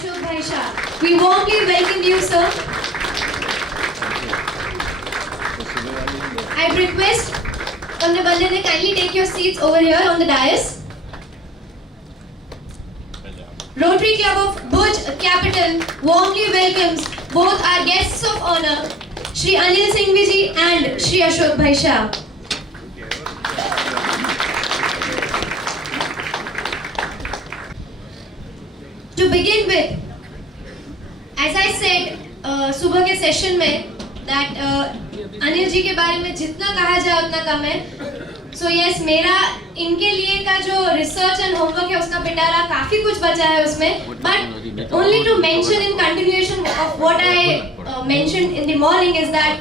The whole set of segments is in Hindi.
Ashok Bhai Shah. We warmly welcome you, sir. I'd request Honorable Bandane kindly take your seats over here on the dais. Rotary Club of Bhuj Capital warmly welcomes both our guests of honor, Shri Anil Singhvi ji and Shri Ashok Bhai Shah. To begin with, as I said सुबह के सेशन में that अनिल जी के बारे में जितना कहा जाए उतना कम है. So yes, मेरा इनके लिए का जो रिसर्च एंड होमवर्क है उसका पिटारा काफी कुछ बचा है उसमें. But only to mention in continuation of what I mentioned in the morning is that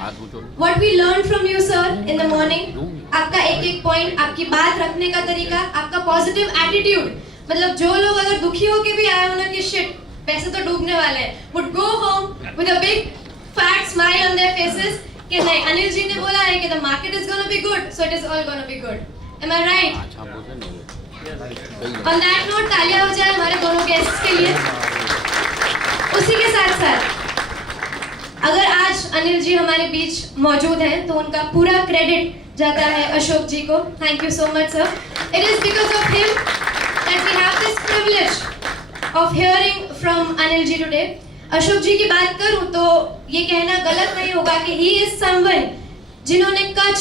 what we learned from you, sir, in the morning. आपका एक-एक पॉइंट, आपकी बात रखने का तरीका, आपका पॉजिटिव एटीट्यूड. मतलब जो लोग अगर दुखी होके भी आए हो ना कि शिट पैसे तो डूबने वाले हैं, would go home with a big fat smile on their faces कि नहीं, अनिल जी ने बोला है कि the market is gonna be good, so it is all gonna be good. Am I right? On that note, तालियां हो जाए हमारे दोनों गेस्ट्स के लिए. उसी के साथ साथ अगर आज अनिल जी हमारे बीच मौजूद हैं तो उनका पूरा क्रेडिट जाता है अशोक जी को. Thank you so much, sir. It is because of him that we have this privilege of hearing from Anil ji today. Ashok जी की बात करूं तो ये कहना गलत नहीं होगा कि he is someone जिन्होंने कच्छ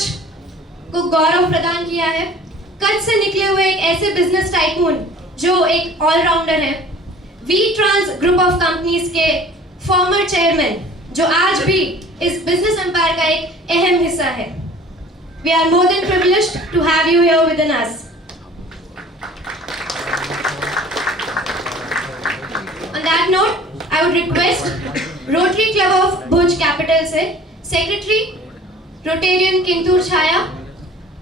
को गौरव प्रदान किया है. कच्छ से निकले हुए एक ऐसे बिजनेस टाइकून जो एक ऑलराउंडर है. V Trans group of companies के फॉर्मर चेयरमैन जो आज भी इस बिजनेस एम्पायर का एक अहम हिस्सा है. We are more than privileged to have you here within us. On that note, I would request Rotary Club of Bhuj Capital से Secretary Rotarian Kintur Chhaya,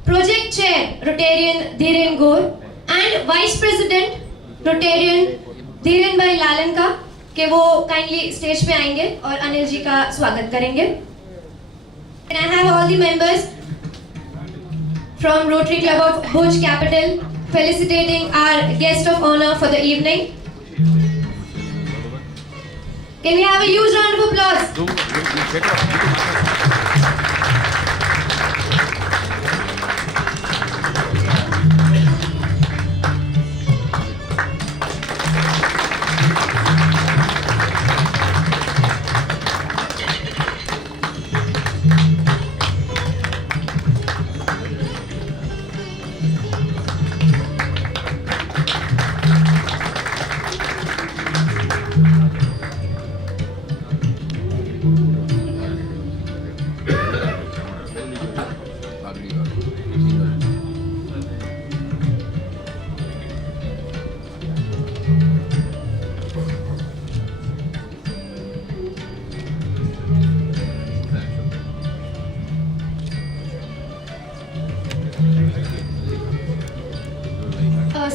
Project Chair Rotarian Dhiren Gaur and Vice President Rotarian Dhiren Bhai Lalan का कि वो kindly stage पे आएंगे और अनिल जी का स्वागत करेंगे. And I have all the members from Rotary Club of Bhuj Capital felicitating our guest of honor for the evening. Can we have a huge round of applause?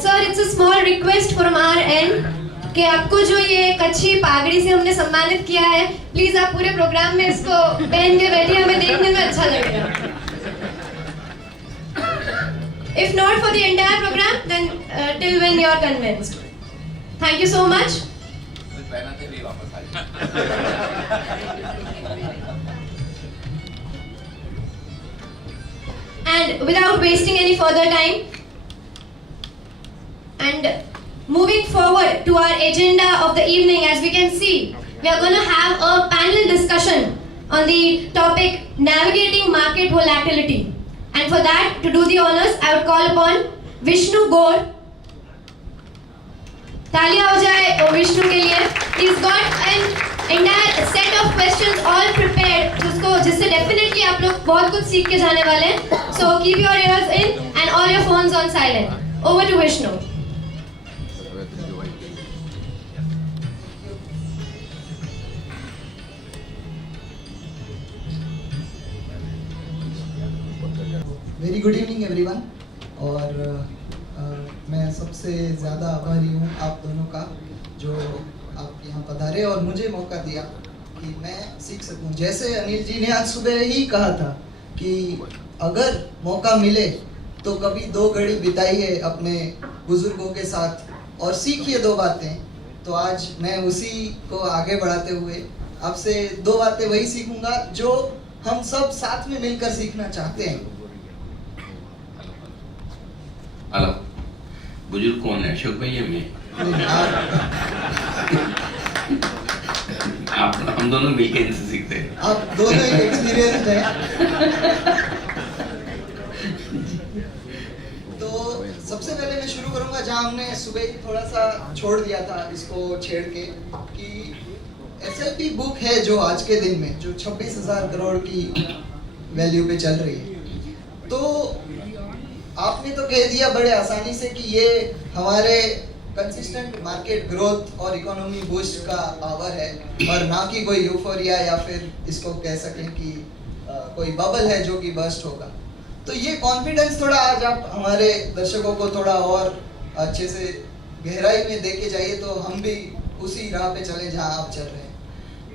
Sir, it's a small request from our end कि आपको जो ये कच्ची पागड़ी से हमने सम्मानित किया है, प्लीज आप पूरे प्रोग्राम में इसको पहन के बैठिए, हमें देखने में अच्छा लगेगा. If not for the entire program, then till when you are convinced. Thank you so much. And without wasting any further time, and moving forward to our agenda of the evening, as we can see, we are going to have a panel discussion on the topic navigating market volatility. And for that, to do the honors, I would call upon Vishnu Gaur. तालियां हो जाए विष्णु के लिए. He's got an entire set of questions all prepared, जिससे definitely आप लोग बहुत कुछ सीख के जाने वाले हैं. So keep your ears in and all your phones on silent. Over to Vishnu. Very good evening everyone. और मैं सबसे ज़्यादा आभारी हूँ आप दोनों का जो आप यहाँ पधारे और मुझे मौका दिया कि मैं सीख सकूँ. जैसे अनिल जी ने आज सुबह ही कहा था कि अगर मौका मिले तो कभी 2 घड़ी बिताइए अपने बुजुर्गों के साथ और सीखिए 2 बातें. तो आज मैं उसी को आगे बढ़ाते हुए आपसे दो बातें वही सीखूंगा जो हम सब साथ में मिलकर सीखना चाहते हैं। हेलो, बुजुर्ग कौन है? अशोक भाई या मैं? आप हम दोनों मिलकर इनसे सीखते हैं। आप दोनों ही एक्सपीरियंस्ड हैं। तो सबसे पहले मैं शुरू करूंगा जहां हमने सुबह ही थोड़ा सा छोड़ दिया था इसको छेड़ के, कि एसआईपी बुक है जो आज के दिन में जो 26,000 करोड़ की वैल्यू पे चल रही है। तो आपने तो कह दिया बड़े आसानी से कि ये हमारे कंसिस्टेंट मार्केट ग्रोथ और इकोनॉमी बूस्ट का पावर है और ना कि कोई यूफोरिया या फिर इसको कह सकें कि कोई बबल है जो कि बर्स्ट होगा। तो ये कॉन्फिडेंस थोड़ा आज आप हमारे दर्शकों को थोड़ा और अच्छे से गहराई में देके जाइए तो हम भी उसी राह पे चले जहां आप चल रहे हैं।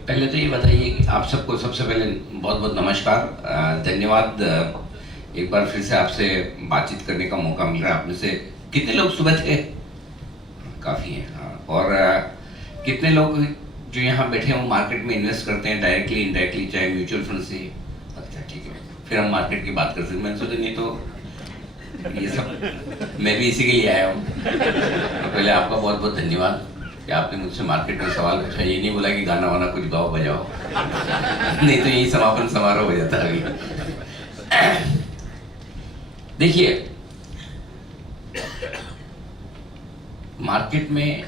पहले तो ये बताइए कि आप सबको सबसे पहले बहुत बहुत नमस्कार, धन्यवाद। एक बार फिर से आपसे बातचीत करने का मौका मिल रहा है। आप में से कितने लोग सुबह थे? काफ़ी हैं, हाँ। और कितने लोग जो यहाँ बैठे हैं वो मार्केट में इन्वेस्ट करते हैं डायरेक्टली इनडायरेक्टली, चाहे म्यूचुअल फंड से? अच्छा, ठीक है, फिर हम मार्केट की बात कर सकते हैं। मैंने सोचा नहीं तो ये सब मैं भी इसी के लिए आया हूँ। तो पहले आपका बहुत बहुत धन्यवाद कि आपने मुझसे मार्केट में सवाल पूछा। ये नहीं बोला कि गाना वाना कुछ गाओ बजाओ, नहीं तो यही समापन समारोह हो जाता अभी। देखिए, मार्केट में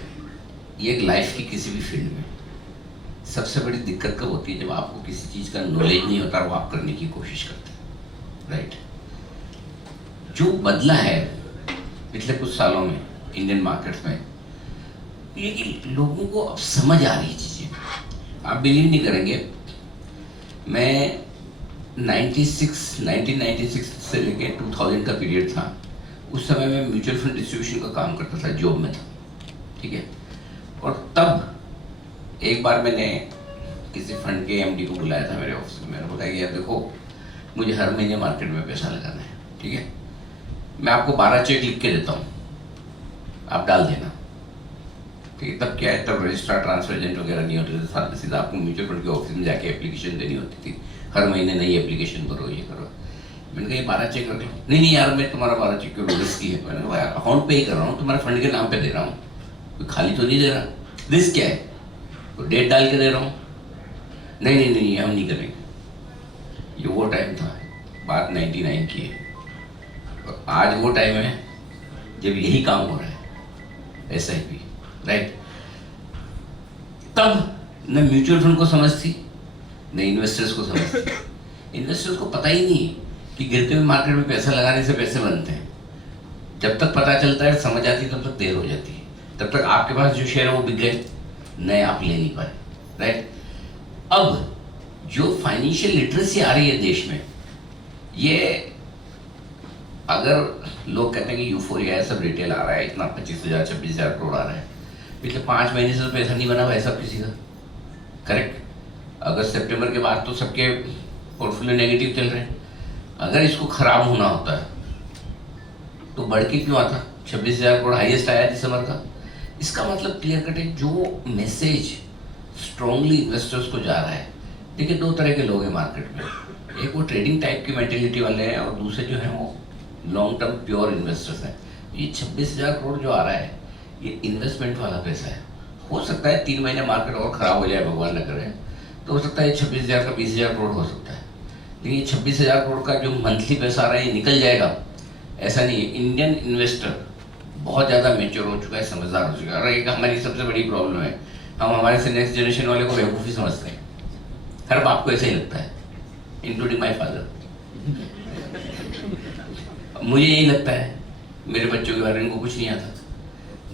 ये एक लाइफ की किसी भी फील्ड में सबसे बड़ी दिक्कत कब होती है? जब आपको किसी चीज का नॉलेज नहीं होता और वो आप करने की कोशिश करते हैं, राइट? जो बदला है पिछले कुछ सालों में इंडियन मार्केट्स में, ये कि लोगों को अब समझ आ रही चीजें। आप बिलीव नहीं करेंगे, मैं 1996 से लेके 2000 का पीरियड था, उस समय मैं म्यूचुअल फंड डिस्ट्रीब्यूशन का काम करता था, जॉब में था, ठीक है। और तब एक बार मैंने किसी फंड के एमडी को बुलाया था मेरे ऑफिस में। मैंने बताया कि यार देखो, मुझे हर महीने मार्केट में पैसा लगाना है, ठीक है, मैं आपको 12 चेक लिख के देता हूँ, आप डाल देना, ठीक है। तब क्या है, तब रजिस्ट्रार ट्रांसफर एजेंट वगैरह नहीं होते थे, सीधा आपको म्यूचुअल फंड के ऑफिस में जाके एप्लीकेशन देनी होती थी, हर महीने नई एप्लीकेशन भरो, ये करो। मैंने कहा ये 12 चेक रख लो। नहीं यार, मैं तुम्हारा 12 चेक क्यों, रिस्क है। मैंने कहा अकाउंट पे ही कर रहा हूँ, तुम्हारे फंड के नाम पे दे रहा हूँ, कोई खाली तो नहीं दे रहा, रिस्क क्या है, तो डेट डाल के दे रहा हूँ। नहीं हम नहीं करेंगे। ये वो टाइम था, बात 99 की है, और आज वो टाइम है जब यही काम हो रहा है, SIP, राइट? तब न म्यूचुअल फंड को समझती, न इन्वेस्टर्स को समझती। इन्वेस्टर्स को पता ही नहीं कि गिरते हुए मार्केट में पैसा लगाने से पैसे बनते हैं। जब तक पता चलता है, समझ आती है, तब तक देर हो जाती है। तब तक आपके पास जो शेयर है वो बिक गए, नए आप ले नहीं पाए, राइट? अब जो फाइनेंशियल लिटरेसी आ रही है देश में, ये अगर लोग कहते हैं कि यूफोरिया है, सब रिटेल आ रहा है, इतना 25,000 26,000 करोड़ आ रहा है, पिछले 5 महीने से तो पैसा नहीं बना हुआ है सब किसी का, करेक्ट? अगस्त सितंबर के बाद तो सबके पोर्टफोलियो नेगेटिव चल रहे हैं। अगर इसको खराब होना होता है तो बढ़ के क्यों आता? 26,000 करोड़ हाईएस्ट आया दिसंबर का। इसका मतलब क्लियर कट है, जो मैसेज स्ट्रांगली इन्वेस्टर्स को जा रहा है। देखिए, 2 तरह के लोग हैं मार्केट में, एक वो ट्रेडिंग टाइप की मेंटेलिटी वाले हैं, और दूसरे जो हैं वो लॉन्ग टर्म प्योर इन्वेस्टर्स हैं। ये 26,000 करोड़ जो आ रहा है, ये इन्वेस्टमेंट वाला पैसा है। हो सकता है 3 महीने मार्केट और खराब हो जाए, भगवान न करे, तो हो सकता है 26,000 का 20,000 करोड़ हो सकता है, लेकिन ये 26,000 करोड़ का जो मंथली पैसा आ रहा है ये निकल जाएगा, ऐसा नहीं है। इंडियन इन्वेस्टर बहुत ज़्यादा मेच्योर हो चुका है, समझदार हो चुका है। और एक हमारी सबसे बड़ी प्रॉब्लम है, हम हमारे से नेक्स्ट जनरेशन वाले को बेवकूफ़ी समझते हैं। हर बाप को ऐसा ही लगता है, इंक्लूडिंग माई फादर। मुझे यही लगता है, मेरे बच्चों के बारे में इनको कुछ नहीं आता,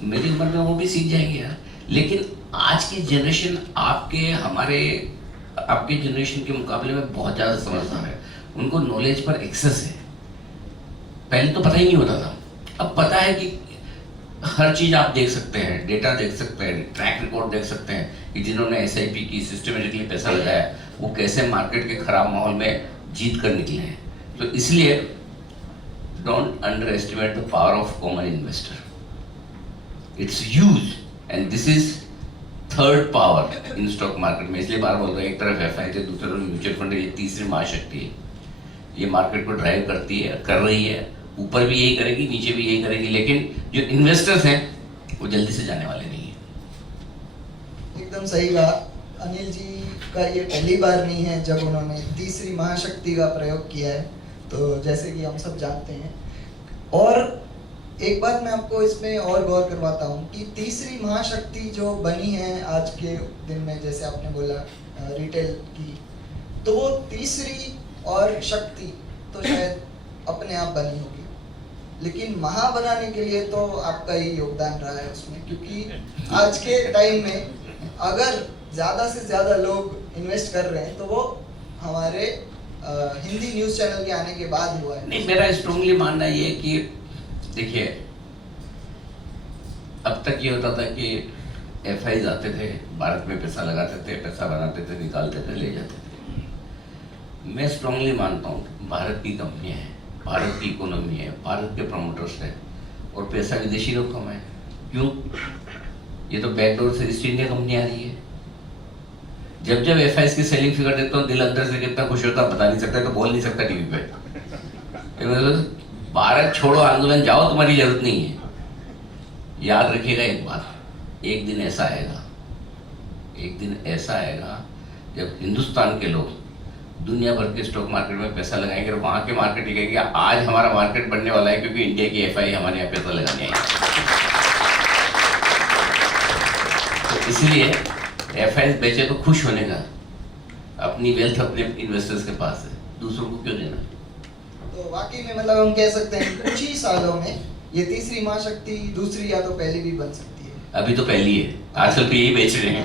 मेरी उम्र में वो भी सीख जाएंगे यार। लेकिन आज की जनरेशन आपके जनरेशन के मुकाबले में बहुत ज़्यादा समझदार है, उनको नॉलेज पर एक्सेस है। पहले तो पता ही नहीं होता था, अब पता है कि हर चीज़ आप देख सकते हैं, डेटा देख सकते हैं, ट्रैक रिकॉर्ड देख सकते हैं कि जिन्होंने SIP की सिस्टमेटिकली पैसा लगाया वो कैसे मार्केट के खराब माहौल में जीत कर निकले हैं। तो इसलिए don't under estimate the power of common investor, it's huge, and this is third power in stock market में। इसलिए बार बोल रहा हूँ, एक तरफ एफआई है, दूसरी तरफ म्यूचुअल फंड है, ये तीसरी महाशक्ति है। ये मार्केट को ड्राइव करती है, कर रही है, ऊपर भी यही करेगी, नीचे भी यही करेगी, लेकिन जो इन्वेस्टर्स हैं वो जल्दी से जाने वाले नहीं है। एकदम सही कहा। अनिल जी का ये पहली बार नहीं है जब उन्होंने तीसरी महाशक्ति का प्रयोग किया है, तो जैसे कि हम सब जानते हैं। और एक बात मैं आपको इसमें और गौर करवाता हूँ कि तीसरी महाशक्ति जो बनी है आज के दिन में, जैसे आपने बोला रिटेल की, तो वो तीसरी और शक्ति तो शायद अपने आप बनी होगी, लेकिन महा बनाने के लिए तो आपका ही योगदान रहा है उसमें, क्योंकि आज के टाइम में अगर ज़्यादा से ज़्यादा लोग इन्वेस्ट कर रहे हैं तो वो हमारे हिंदी न्यूज़ चैनल के आने के बाद हुआ है। नहीं, मेरा स्ट्रांगली मानना ये है कि देखिए, अब तक ये होता था कि एफआईज आते थे, भारत में पैसा लगाते थे, पैसा बनाते थे, निकालते थे, ले जाते थे। मैं स्ट्रांगली मानता हूँ भारत की कंपनियाँ हैं, भारत की इकोनॉमी है, भारत के प्रमोटर्स हैं, और पैसा विदेशी लोग कमाए। क्यों? ये तो बैकडोर से ईस्ट इंडिया कंपनी आ रही है। जब जब एफआईज की सेलिंग फिगर देखता हूँ, दिल अंदर से कितना खुश होता बता नहीं सकता, तो बोल नहीं सकता टीवी पे। भारत छोड़ो आंदोलन जाओ, तुम्हारी जरूरत नहीं है। याद रखिएगा एक बात, एक दिन ऐसा आएगा, एक दिन ऐसा आएगा जब हिंदुस्तान के लोग दुनिया भर के स्टॉक मार्केट में पैसा लगाएंगे और वहां के मार्केट ये कहेंगे आज हमारा मार्केट बनने वाला है क्योंकि इंडिया की एफआई हमारे यहाँ पैसा लगाने आई। तो इसलिए एफआई बेचे तो खुश होने का, अपनी वेल्थ अपने इन्वेस्टर्स के पास है, दूसरों को क्यों देना। तो वाकई में मतलब हम कह सकते हैं कुछ ही सालों में ये तीसरी महाशक्ति दूसरी या तो पहली भी बन सकती है। अभी तो पहली है, आजकल तो यही बेच रहे हैं।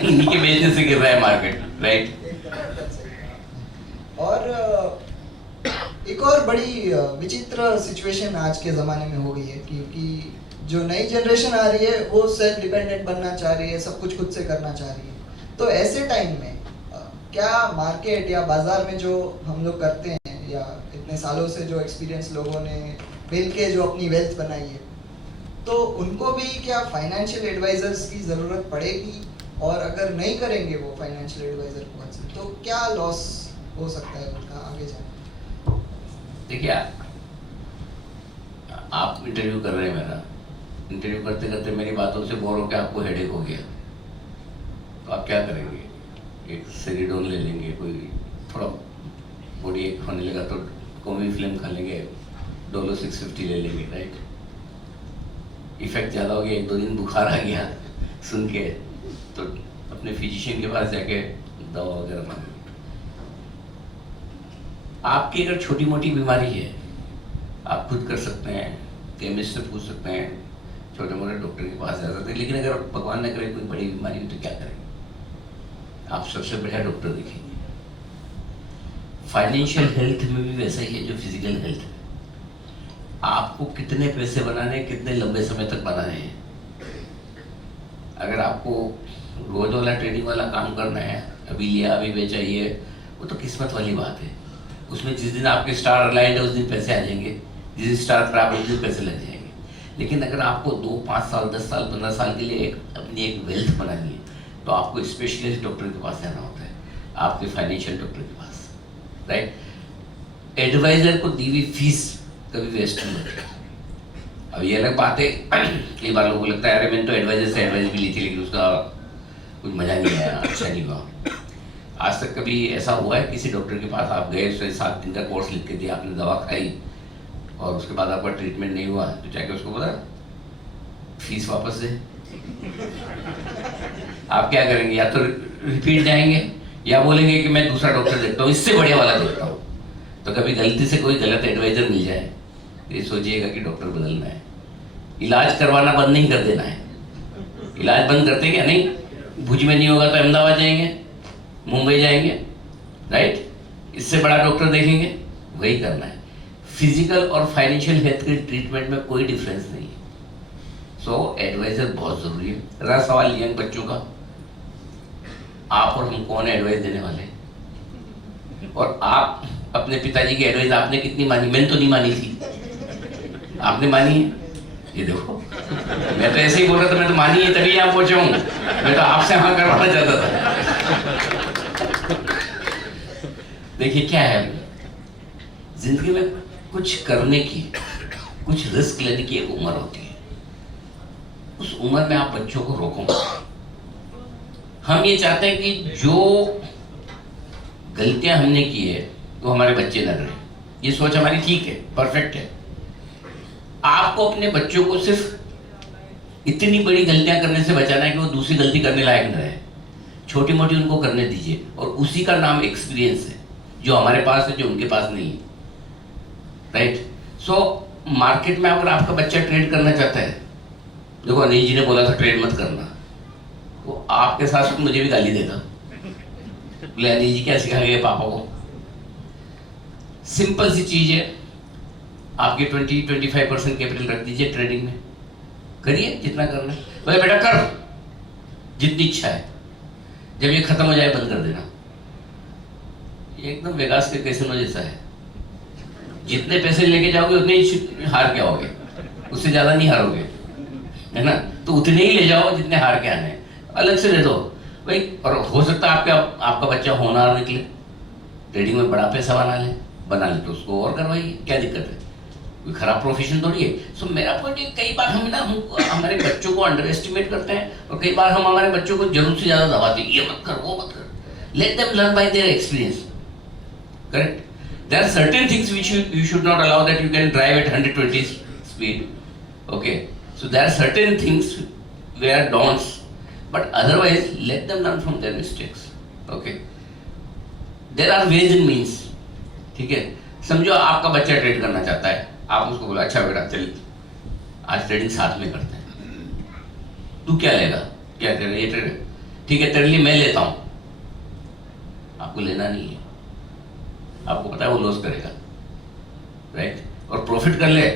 इन्हीं के बेचने से गिर रहा है मार्केट, राइट। और एक और बड़ी विचित्र सिचुएशन आज के ज़माने में हो गई है, क्योंकि जो नई जनरेशन आ रही है वो सेल्फ डिपेंडेंट बनना चाह रही है, सब कुछ खुद से करना चाह रही है। तो ऐसे टाइम में क्या मार्केट या बाजार में जो हम लोग करते हैं या इतने सालों से जो एक्सपीरियंस लोगों ने मिल के जो अपनी वेल्थ बनाई है, तो उनको भी क्या फाइनेंशियल एडवाइजर्स की ज़रूरत पड़ेगी? और अगर नहीं करेंगे वो फाइनेंशियल एडवाइजर को हासिल, तो क्या लॉस हो सकता है उनका आगे जाके? देखिए, आप इंटरव्यू कर रहे हैं मेरा, इंटरव्यू करते करते मेरी बातों से बोर होकर आपको हेडेक हो गया, तो आप क्या करेंगे? एक सेरिडोन ले लेंगे, कोई थोड़ा बॉडी एक होने लगा तो कॉमी फिल्म खा लेंगे, डोलो 650 ले लेंगे, राइट। इफेक्ट ज़्यादा हो गया, एक दो दिन बुखार आ गया सुन के, तो अपने फिजिशियन के पास जाके दवा वगैरह मांगे। आपकी अगर छोटी मोटी बीमारी है आप खुद कर सकते हैं, केमिस्ट से पूछ सकते हैं, छोटे मोटे डॉक्टर के पास जा सकते हैं। लेकिन अगर भगवान न करे कोई बड़ी बीमारी हो तो क्या करेंगे? आप सबसे बढ़िया डॉक्टर देखेंगे। फाइनेंशियल हेल्थ में भी वैसा ही है जो फिजिकल हेल्थ है। आपको कितने पैसे बनाने, कितने लंबे समय तक बनाने हैं। अगर आपको रोज वाला ट्रेडिंग वाला काम करना है, अभी लिया अभी बेचा, ये वो तो किस्मत वाली बात है। उसमें जिस दिन आपके स्टार अलाइंड है उस दिन पैसे आ जाएंगे, जिस दिन स्टार खराब है उस दिन पैसे लग जाएंगे। लेकिन अगर आपको 2, 5 साल, 10 साल, 15 साल के लिए अपनी एक वेल्थ बनानी है तो आपको स्पेशलिस्ट डॉक्टर के पास जाना होता है, आपके फाइनेंशियल डॉक्टर के पास, राइट। एडवाइजर को दी हुई फीस कभी वेस्ट नहीं होती। अब ये अलग बात है, कई बार लोगों को लगता है अरे मैंने तो एडवाइजर से एडवाइस भी ली थी लेकिन उसका कुछ मजा नहीं आया, अच्छा नहीं हुआ। आज तक कभी ऐसा हुआ है किसी डॉक्टर के पास आप गए, 7 दिन का कोर्स लिख के दिया, आपने दवा खाई और उसके बाद आपका ट्रीटमेंट नहीं हुआ तो जाके उसको बोला फीस वापस दे? आप क्या करेंगे? या तो रिपीट जाएंगे या बोलेंगे कि मैं दूसरा डॉक्टर देखता हूँ, इससे बढ़िया वाला देखता हूँ। तो कभी गलती से कोई गलत एडवाइजर मिल जाए ये सोचिएगा कि डॉक्टर बदलना है, इलाज करवाना बंद नहीं कर देना है। इलाज बंद करते क्या नहीं, भुज में नहीं होगा तो अहमदाबाद जाएंगे, मुंबई जाएंगे, राइट। इससे बड़ा डॉक्टर देखेंगे, वही करना है। फिजिकल और फाइनेंशियल हेल्थ के ट्रीटमेंट में कोई डिफरेंस नहीं है। सो एडवाइजर बहुत जरूरी है। रहा सवाल यंग बच्चों का, आप और हम कौन एडवाइस देने वाले हैं? और आप अपने पिताजी की एडवाइस आपने कितनी मानी? मैंने तो नहीं मानी थी, आपने मानी है? ये देखो मैं तो ऐसे ही बोल रहा था, मैं तो मानी है तभी यहाँ पहुंचा हूँ, मैं तो आपसे हाँ करवाना चाहता था। देखिए क्या है, जिंदगी में कुछ करने की, कुछ रिस्क लेने की एक उम्र होती है। उस उम्र में आप बच्चों को रोको। हम ये चाहते हैं कि जो गलतियां हमने की है वो हमारे बच्चे न करें। ये सोच हमारी ठीक है, परफेक्ट है। आपको अपने बच्चों को सिर्फ इतनी बड़ी गलतियां करने से बचाना है कि वो दूसरी गलती करने लायक न रहे। छोटी मोटी उनको करने दीजिए, और उसी का नाम एक्सपीरियंस है, जो हमारे पास है, जो उनके पास नहीं है। राइट? सो मार्केट में अगर आपका बच्चा ट्रेड करना चाहता है, देखो अनिल जी ने बोला था ट्रेड मत करना, वो आपके साथ साथ मुझे भी गाली देगा, बोले अनिल जी क्या सिखा गए पापा को। सिंपल सी चीज है, आपके 20-25% कैपिटल रख दीजिए ट्रेडिंग में, करिए जितना करना है। बोले बेटा कर, जितनी इच्छा है, जब ये खत्म हो जाए बंद कर देना। ये एकदम वेगास के कैसीनो जैसा है, जितने पैसे लेके जाओगे उतने ही हार के आओगे, उससे ज्यादा नहीं हारोगे, है ना? तो उतने ही ले जाओ जितने हार के आने, अलग से दे दो भाई। और हो सकता है आपका बच्चा होनहार निकले, ट्रेडिंग में बड़ा पैसा बना ले तो उसको और करवाइए, क्या दिक्कत है? कोई खराब प्रोफेशन थोड़ी है। सो मेरा पॉइंट है, कई बार हम हमारे बच्चों को अंडर एस्टिमेट करते हैं, और कई बार हम हमारे बच्चों को जरूरत से ज्यादा दबाते हैं, ये मत कर, वो मत कर। Let them learn by their experience. Correct? There are certain things which you should not allow, that you can drive at 120 speed. Okay, so there are certain things where don'ts, but otherwise let them learn from their mistakes. Okay, there are ways and means. ठीक है? समझो आपका बच्चा ट्रेड करना चाहता है, आप उसको बोला अच्छा बेटा चल आज ट्रेडिंग साथ में करते हैं, तू क्या लेगा, क्या कर रहा है ये ट्रेड, ठीक है तेरे लिए मैं लेता हूँ, आपको लेना नहीं है, आपको पता है वो लॉस करेगा। राइट? और प्रॉफिट कर ले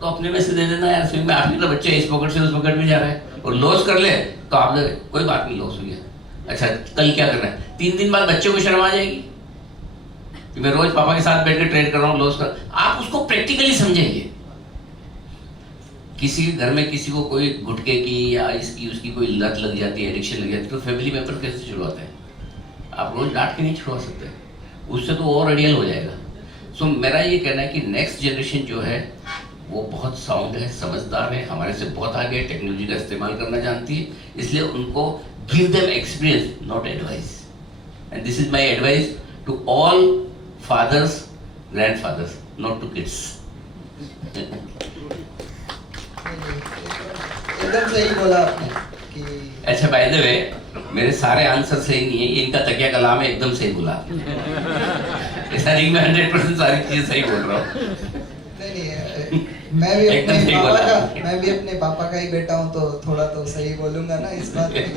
तो अपने में से दे देना यार, स्विंग में आप ही तो बच्चे इस पॉकेट से उस पॉकेट में जा रहे हैं, और लॉस कर ले तो आप कोई बात नहीं, लॉस हो गया, अच्छा कल क्या करना है। 3 दिन बाद बच्चे को शर्म आ जाएगी कि मैं रोज पापा के साथ बैठ के ट्रेड कर रहा हूँ, लॉस कर। आप उसको प्रैक्टिकली समझेंगे। किसी के घर में किसी को कोई गुटखे की या इसकी उसकी कोई लत लग जाती है, एडिक्शन लग जाती है, तो फैमिली मेंबर कैसे छुड़वाते हैं? आप रोज डांट के नहीं छुड़वा सकते, उससे तो और अडियल हो जाएगा। सो मेरा ये कहना है कि नेक्स्ट जनरेशन जो है वो बहुत साउंड है, समझदार है, हमारे से बहुत आगे, टेक्नोलॉजी का इस्तेमाल करना जानती है, इसलिए उनको give them experience, not advice. And this is my advice to all fathers, grandfathers, not to kids. एकदम सही बोला आपने कि अच्छा बाय द वे, मेरे सारे आंसर सही नहीं है, ये इनका तकिया कलाम है, एकदम सही बोला। ऐसा नहीं मैं 100% सारी चीजें सही बोल रहा हूँ। नहीं, मैं भी अपने पापा का ही बेटा हूँ, तो थोड़ा तो सही बोलूंगा ना इस बात में।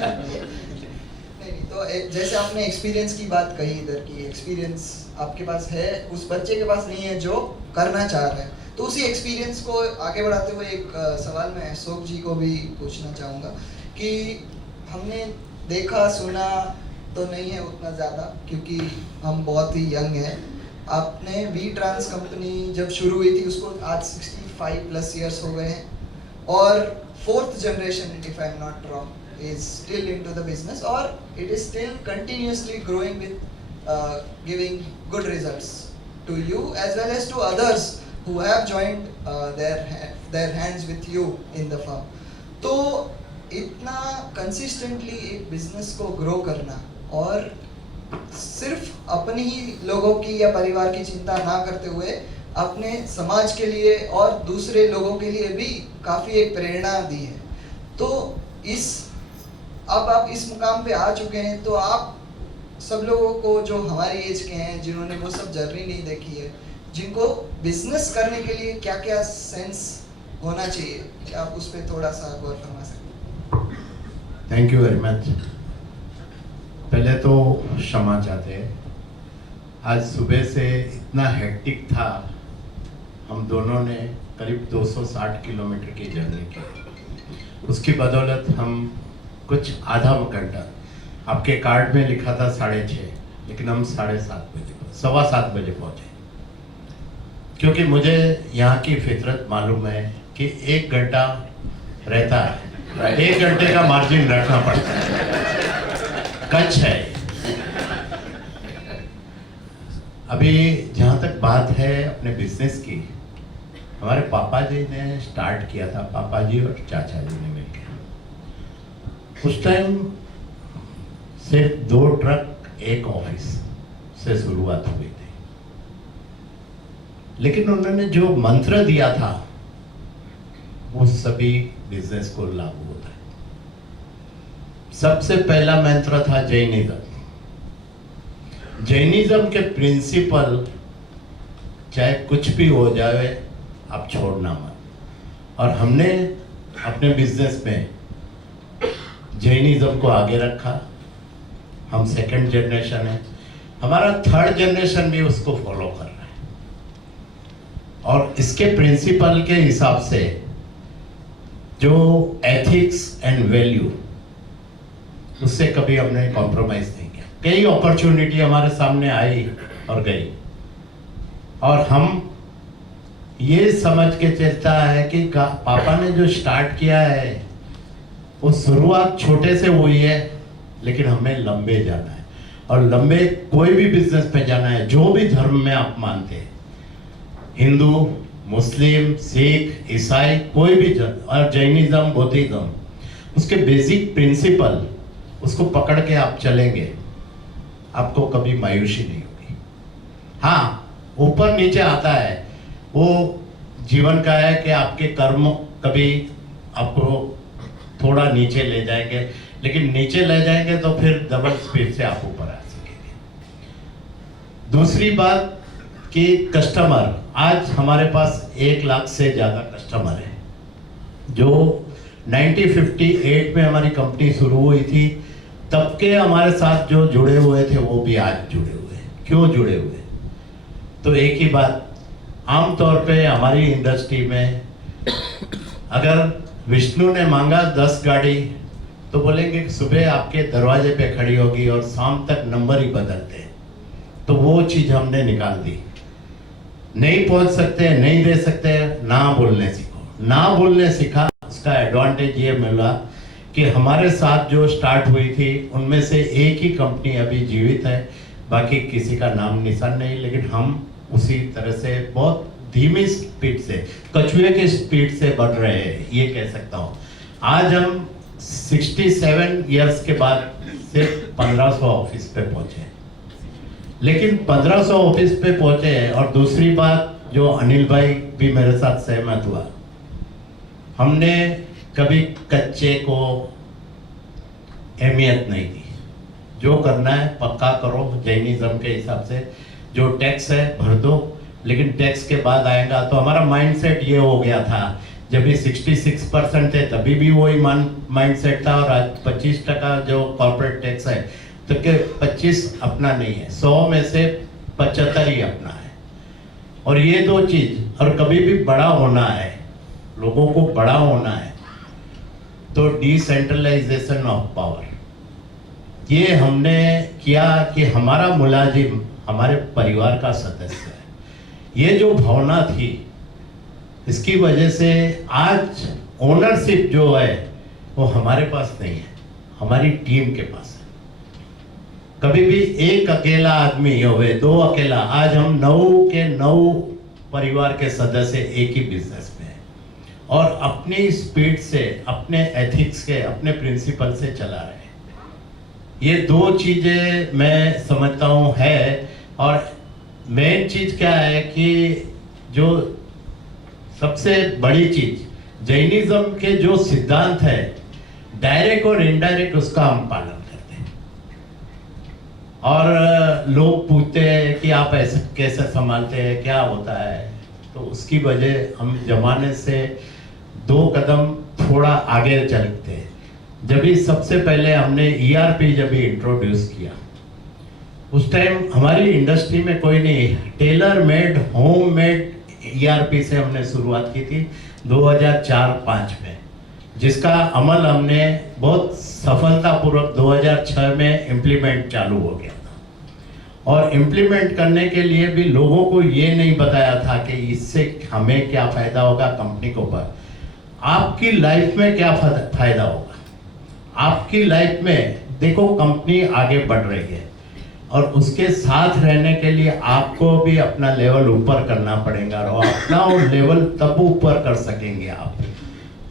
नहीं, तो जैसे आपने एक्सपीरियंस की बात कही इधर की, एक्सपीरियंस आपके पास है, उस बच्चे के पास नहीं है जो करना चाह रहा है, तो उसी एक्सपीरियंस को आगे बढ़ाते हुए एक सवाल मैं अशोक जी को भी पूछना चाहूँगा कि हमने देखा सुना तो नहीं है उतना ज़्यादा, क्योंकि हम बहुत ही यंग हैं। आपने वी ट्रांस कंपनी जब शुरू हुई थी उसको आज 65+ ईयर्स हो गए हैं, और 4th generation if I am not wrong is still into the business, और it is still continuously growing with giving good results to you as well as to others who have joined their hands with you in the firm. तो इतना कंसिस्टेंटली एक बिजनेस को ग्रो करना, और सिर्फ अपने ही लोगों की या परिवार की चिंता ना करते हुए अपने समाज के लिए और दूसरे लोगों के लिए भी काफ़ी एक प्रेरणा दी है। तो अब आप इस मुकाम पे आ चुके हैं, तो आप सब लोगों को जो हमारी एज के हैं, जिन्होंने वो सब जर्नी नहीं देखी है, जिनको बिजनेस करने के लिए क्या क्या सेंस होना चाहिए, क्या आप उस पर थोड़ा सा गौर फरमा सकते? Thank you very much. पहले तो क्षमा चाहते हैं, आज सुबह से इतना हेक्टिक था, हम दोनों ने करीब 260 किलोमीटर की जर्नी की। उसकी बदौलत हम कुछ आधा घंटा, आपके कार्ड में लिखा था 6:30, लेकिन हम 7:30 बजे, 7:15 बजे पहुँचे, क्योंकि मुझे यहाँ की फितरत मालूम है कि 1 घंटा रहता है, 1 घंटे का मार्जिन रखना पड़ता है, कच्छ है। अभी जहाँ तक बात है अपने बिजनेस की, हमारे पापा जी ने स्टार्ट किया था, पापा जी और चाचा जी ने मिलकर। उस टाइम सिर्फ 2 ट्रक 1 ऑफिस से शुरुआत हुई थी, लेकिन उन्होंने जो मंत्र दिया था वो सभी बिजनेस को लागू होता है। सबसे पहला मंत्र था जैनिज्म। जैनिज्म के प्रिंसिपल चाहे कुछ भी हो जाए आप छोड़ना मत। और हमने अपने बिजनेस में जैनिज्म को आगे रखा। हम 2nd जनरेशन है, हमारा 3rd जनरेशन भी उसको फॉलो कर रहा है। और इसके प्रिंसिपल के हिसाब से जो एथिक्स एंड वैल्यू, उससे कभी हमने कॉम्प्रोमाइज नहीं किया। कई अपॉर्चुनिटी हमारे सामने आई और गई, और हम ये समझ के चलता है कि पापा ने जो स्टार्ट किया है वो शुरुआत छोटे से हुई है, लेकिन हमें लंबे जाना है। और लंबे कोई भी बिजनेस पे जाना है, जो भी धर्म में आप मानते हैं, हिंदू, मुस्लिम, सिख, ईसाई, कोई भी और जैनिज्म, बौद्धिज्म, उसके बेसिक प्रिंसिपल उसको पकड़ के आप चलेंगे, आपको कभी मायूसी नहीं होगी। हाँ, ऊपर नीचे आता है, वो जीवन का है कि आपके कर्म कभी आपको थोड़ा नीचे ले जाएंगे, लेकिन नीचे ले जाएंगे तो फिर डबल स्पीड से आप ऊपर आ सकेंगे। दूसरी बात कि कस्टमर, आज हमारे पास 1 लाख से ज़्यादा कस्टमर है। जो 1958 में हमारी कंपनी शुरू हुई थी, तब के हमारे साथ जो जुड़े हुए थे वो भी आज जुड़े हुए हैं। क्यों जुड़े हुए? तो एक ही बात, आमतौर पे हमारी इंडस्ट्री में अगर विष्णु ने मांगा 10 गाड़ी, तो बोलेंगे सुबह आपके दरवाजे पे खड़ी होगी और शाम तक नंबर ही बदलते हैं। तो वो चीज़ हमने निकाल दी। नहीं पहुंच सकते, नहीं दे सकते, ना बोलने सीखो। ना बोलने सीखा, उसका एडवांटेज ये मिला कि हमारे साथ जो स्टार्ट हुई थी उनमें से एक ही कंपनी अभी जीवित है, बाकी किसी का नाम निशान नहीं। लेकिन हम उसी तरह से बहुत धीमी स्पीड से, कछुए की स्पीड से बढ़ रहे हैं, ये कह सकता हूँ। आज हम 67 इयर्स के बाद सिर्फ 1500 ऑफिस पे पहुंचे, लेकिन 1500 ऑफिस पे पहुंचे हैं। और दूसरी बात, जो अनिल भाई भी मेरे साथ सहमत हुआ, हमने कभी कच्चे को अहमियत नहीं दी। जो करना है पक्का करो, जैनिज्म के हिसाब से। जो टैक्स है भर दो, लेकिन टैक्स के बाद आएगा। तो हमारा माइंडसेट ये हो गया था, जब भी 66% थे तभी भी वही माइंडसेट था, और आज 25% जो कॉर्पोरेट टैक्स है, तो के 25 अपना नहीं है, 100 में से 75 ही अपना है। और ये 2 चीज, और कभी भी बड़ा होना है, लोगों को बड़ा होना है, तो डिसेंट्रलाइजेशन ऑफ पावर, ये हमने किया कि हमारा मुलाजिम हमारे परिवार का सदस्य है। ये जो भावना थी, इसकी वजह से आज ओनरशिप जो है वो हमारे पास नहीं है, हमारी टीम के पास है। कभी भी एक अकेला आदमी होवे, 2 अकेला, आज हम 9 के 9 परिवार के सदस्य एक ही बिजनेस में हैं, और अपनी स्पीड से, अपने एथिक्स के, अपने प्रिंसिपल से चला रहे हैं। ये 2 चीजें मैं समझता हूँ है। और मेन चीज क्या है कि जो सबसे बड़ी चीज, जैनिज्म के जो सिद्धांत है, डायरेक्ट और इनडायरेक्ट, उसका हम पालन करते हैं। और लोग पूछते हैं कि आप ऐसे कैसे संभालते हैं, क्या होता है, तो उसकी वजह हम जमाने से 2 कदम थोड़ा आगे चलते हैं। जब भी सबसे पहले हमने ERP जब भी इंट्रोड्यूस किया, उस टाइम हमारी इंडस्ट्री में कोई नहीं, tailor made, home made ERP से हमने शुरुआत की थी 2004-05 में, जिसका अमल हमने बहुत सफलतापूर्वक 2006 में इम्प्लीमेंट चालू हो गया था। और इम्प्लीमेंट करने के लिए भी लोगों को ये नहीं बताया था कि इससे हमें क्या फ़ायदा होगा कंपनी को। पर आपकी लाइफ में क्या फायदा होगा? आपकी लाइफ में देखो कंपनी आगे बढ़ रही है और उसके साथ रहने के लिए आपको भी अपना लेवल ऊपर करना पड़ेगा और अपना लेवल तब ऊपर कर सकेंगे आप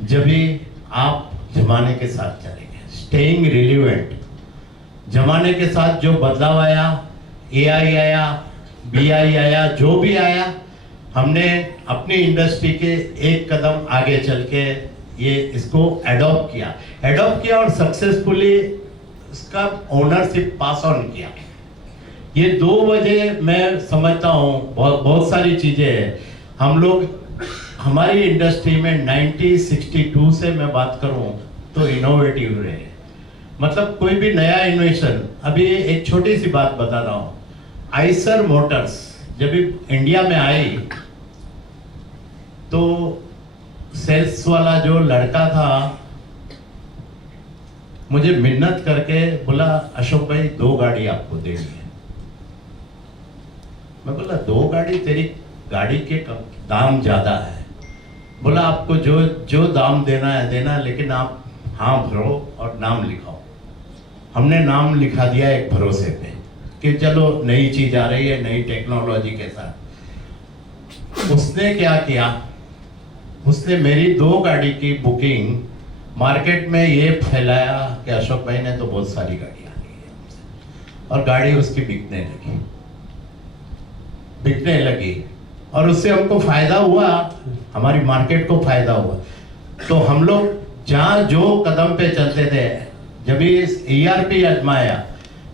जब भी आप जमाने के साथ चलेंगे। स्टेइंग रिलेवेंट, जमाने के साथ जो बदलाव आया, एआई आया, बीआई आया, जो भी आया, हमने अपनी इंडस्ट्री के एक कदम आगे चल के ये इसको एडॉप्ट किया और सक्सेसफुली इसका ओनरशिप पास ऑन किया। ये 2 वजह मैं समझता हूँ, बहुत सारी चीजें हैं। हम लोग हमारी इंडस्ट्री में 1962 से मैं बात करूँ तो इनोवेटिव रहे, मतलब कोई भी नया इन्वेशन। अभी एक छोटी सी बात बता रहा हूँ, आइसर मोटर्स जब इंडिया में आई तो सेल्स वाला जो लड़का था मुझे मिन्नत करके बोला, अशोक भाई 2 गाड़ी आपको देनी है। मैं बोला 2 गाड़ी, तेरी गाड़ी के दाम ज्यादा है। बोला आपको जो दाम देना है देना, लेकिन आप हाँ भरो और नाम लिखाओ। हमने नाम लिखा दिया एक भरोसे पे कि चलो नई चीज आ रही है, नई टेक्नोलॉजी के साथ। उसने क्या किया, उसने मेरी 2 गाड़ी की बुकिंग मार्केट में ये फैलाया कि अशोक भाई ने तो बहुत सारी गाड़ियां ली है, और गाड़ी उसकी बिकने लगी और उससे हमको फायदा हुआ, हमारी मार्केट को फायदा हुआ। तो हम लोग जहाँ जो कदम पे चलते थे, जब ये ERP आजमाया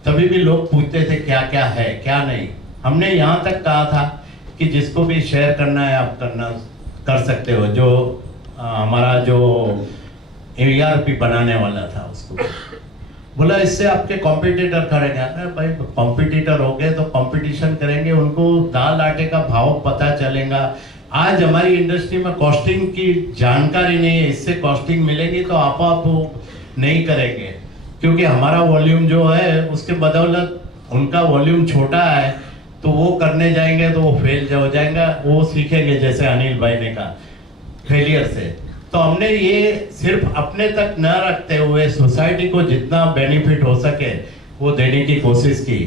तभी भी लोग पूछते थे क्या क्या है क्या नहीं। हमने यहाँ तक कहा था कि जिसको भी शेयर करना है आप कर सकते हो। जो हमारा जो ERP बनाने वाला था उसको बोला इससे आपके कॉम्पिटिटर करेंगे। अरे भाई कॉम्पिटिटर हो गए तो कंपटीशन करेंगे, उनको दाल आटे का भाव पता चलेगा। आज हमारी इंडस्ट्री में कॉस्टिंग की जानकारी नहीं है, इससे कॉस्टिंग मिलेगी तो आप नहीं करेंगे, क्योंकि हमारा वॉल्यूम जो है उसके बदौलत उनका वॉल्यूम छोटा है, तो वो करने जाएंगे तो वो फेल हो जाएगा। वो सीखेंगे, जैसे अनिल भाई ने कहा, फेलियर से। तो हमने ये सिर्फ अपने तक न रखते हुए सोसाइटी को जितना बेनिफिट हो सके वो देने की कोशिश की।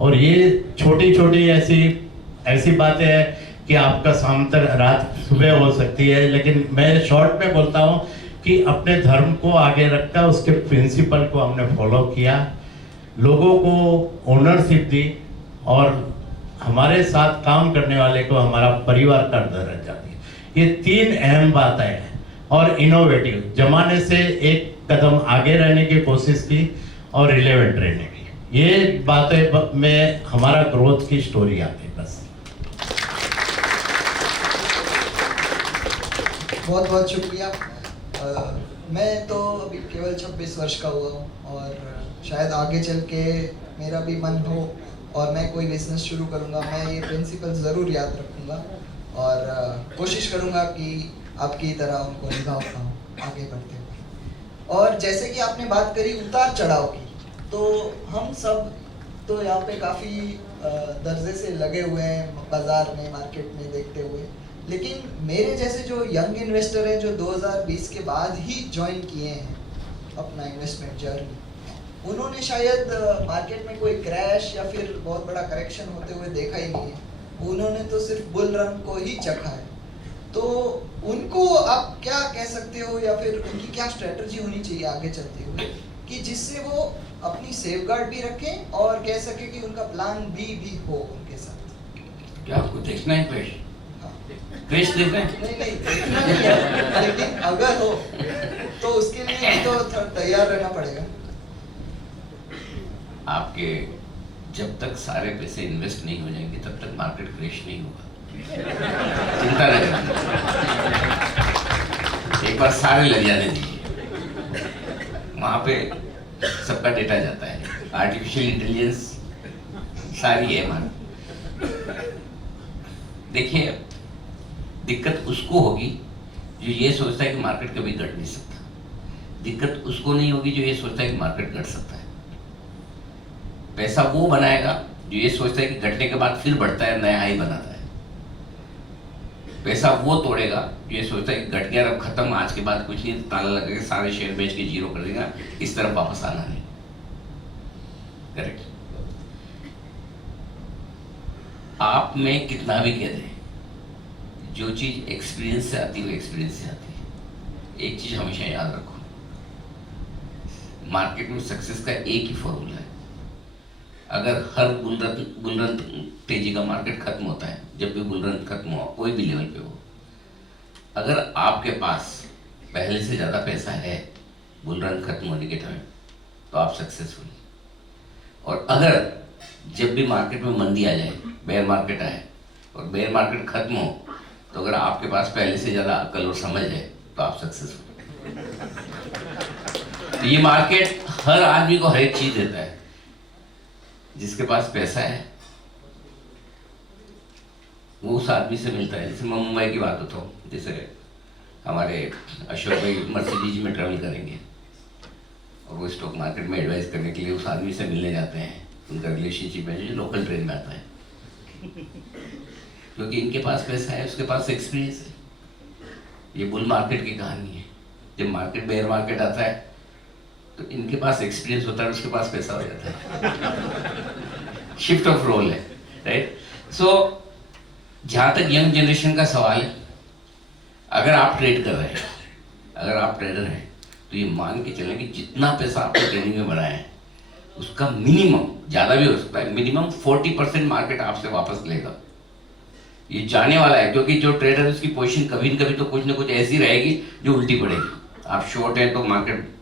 और ये छोटी छोटी ऐसी बातें हैं कि आपका शाम तक रात सुबह हो सकती है, लेकिन मैं शॉर्ट में बोलता हूँ कि अपने धर्म को आगे रखकर उसके प्रिंसिपल को हमने फॉलो किया, लोगों को ओनरशिप दी और हमारे साथ काम करने वाले को हमारा परिवार का दर्जा दिया। ये 3 अहम बातें हैं। और इनोवेटिव, जमाने से एक कदम आगे रहने की कोशिश की और रिलेवेंट रहने की, ये बातें में हमारा ग्रोथ की स्टोरी आती है। बस बहुत बहुत शुक्रिया। मैं तो अभी केवल 26 वर्ष का हुआ हूँ और शायद आगे चल के मेरा भी मन हो और मैं कोई बिजनेस शुरू करूँगा, मैं ये प्रिंसिपल ज़रूर याद रखूँगा और कोशिश करूँगा कि आपकी तरह उनको निभा पाऊँ आगे बढ़ते हुए। और जैसे कि आपने बात करी उतार चढ़ाव की, तो हम सब तो यहाँ पे काफ़ी दर्जे से लगे हुए हैं बाज़ार में, मार्केट में देखते हुए, लेकिन मेरे जैसे जो यंग इन्वेस्टर हैं जो 2020 के बाद ही ज्वाइन किए हैं अपना इन्वेस्टमेंट जर्नी, उन्होंने शायद मार्केट में कोई क्रैश या फिर बहुत बड़ा करेक्शन होते हुए देखा ही नहीं है। उन्होंने तो सिर्फ बुल रन को ही चखा है। तो उनको आप क्या कह सकते हो या फिर उनकी क्या स्ट्रेटजी होनी चाहिए आगे चलते हुए कि जिससे वो अपनी सेफगार्ड भी रखें और कह सके कि उनका प्लान बी भी हो उनके साथ? क्या आपको देखना है क्रैश? हाँ। क्रैश देखना है? नहीं देखना नहीं है, लेकिन अगर हो तो उसके लिए भी तो तैयार रहना पड़ेगा। आपके जब तक सारे पैसे इन्वेस्ट नहीं हो जाएंगे तब तक मार्केट क्रैश नहीं होगा, चिंता न करना। एक बार सारे लग जाने दीजिए, वहां पे सबका डेटा जाता है, आर्टिफिशियल इंटेलिजेंस सारी है मान। देखिए दिक्कत उसको होगी जो ये सोचता है कि मार्केट कभी घट नहीं सकता, दिक्कत उसको नहीं होगी जो ये सोचता है कि मार्केट घट सकता है। पैसा वो बनाएगा जो ये सोचता है कि घटने के बाद फिर बढ़ता है, नया हाई बनाता है। पैसा वो तोड़ेगा जो ये सोचता है कि घट गया अब खत्म, आज के बाद कुछ नहीं, ताला लगा के सारे शेयर बेच के जीरो कर देगा, इस तरफ वापस आना नहीं। करेक्ट। आप में कितना भी कह दें, जो चीज एक्सपीरियंस से आती है वो एक्सपीरियंस से आती है। एक चीज हमेशा याद रखो, मार्केट में सक्सेस का एक ही फॉर्मूला है। अगर हर बुलरन तेजी का मार्केट खत्म होता है, जब भी बुलरन खत्म हो कोई भी लेवल पे हो, अगर आपके पास पहले से ज़्यादा पैसा है बुलरन खत्म होने के टाइम, तो आप सक्सेसफुल। और अगर जब भी मार्केट में मंदी आ जाए, बेयर मार्केट आए और बेयर मार्केट खत्म हो, तो अगर आपके पास पहले से ज़्यादा अकल और समझ है तो आप सक्सेसफुल। तो ये मार्केट हर आदमी को हर एक चीज़ देता है। जिसके पास पैसा है वो उस आदमी से मिलता है। जैसे मैं मुंबई की बात होता हूँ, जैसे हमारे अशोक भाई मर्सिडीज में ट्रैवल करेंगे और वो स्टॉक मार्केट में एडवाइस करने के लिए उस आदमी से मिलने जाते हैं। उनका रिलेशनशिप है जो लोकल ट्रेन में आता है, क्योंकि इनके पास पैसा है, उसके पास एक्सपीरियंस है। ये बुल मार्केट की कहानी है। जब मार्केट बेयर मार्केट आता है तो इनके पास एक्सपीरियंस होता है, उसके पास पैसा हो जाता है। शिफ्ट ऑफ रोल है, राइट। सो जहाँ तक यंग जनरेशन का सवाल है, अगर आप ट्रेड कर रहे हैं, अगर आप ट्रेडर हैं, तो ये मान के चलें कि जितना पैसा आपने ट्रेडिंग में बनाया है उसका मिनिमम, ज़्यादा भी हो सकता है, मिनिमम 40% मार्केट आपसे वापस लेगा। ये जाने वाला है, क्योंकि जो ट्रेडर है उसकी पोजीशन कभी न कभी तो कुछ ना कुछ ऐसी रहेगी जो उल्टी पड़ेगी। आप शॉर्ट हैं तो मार्केट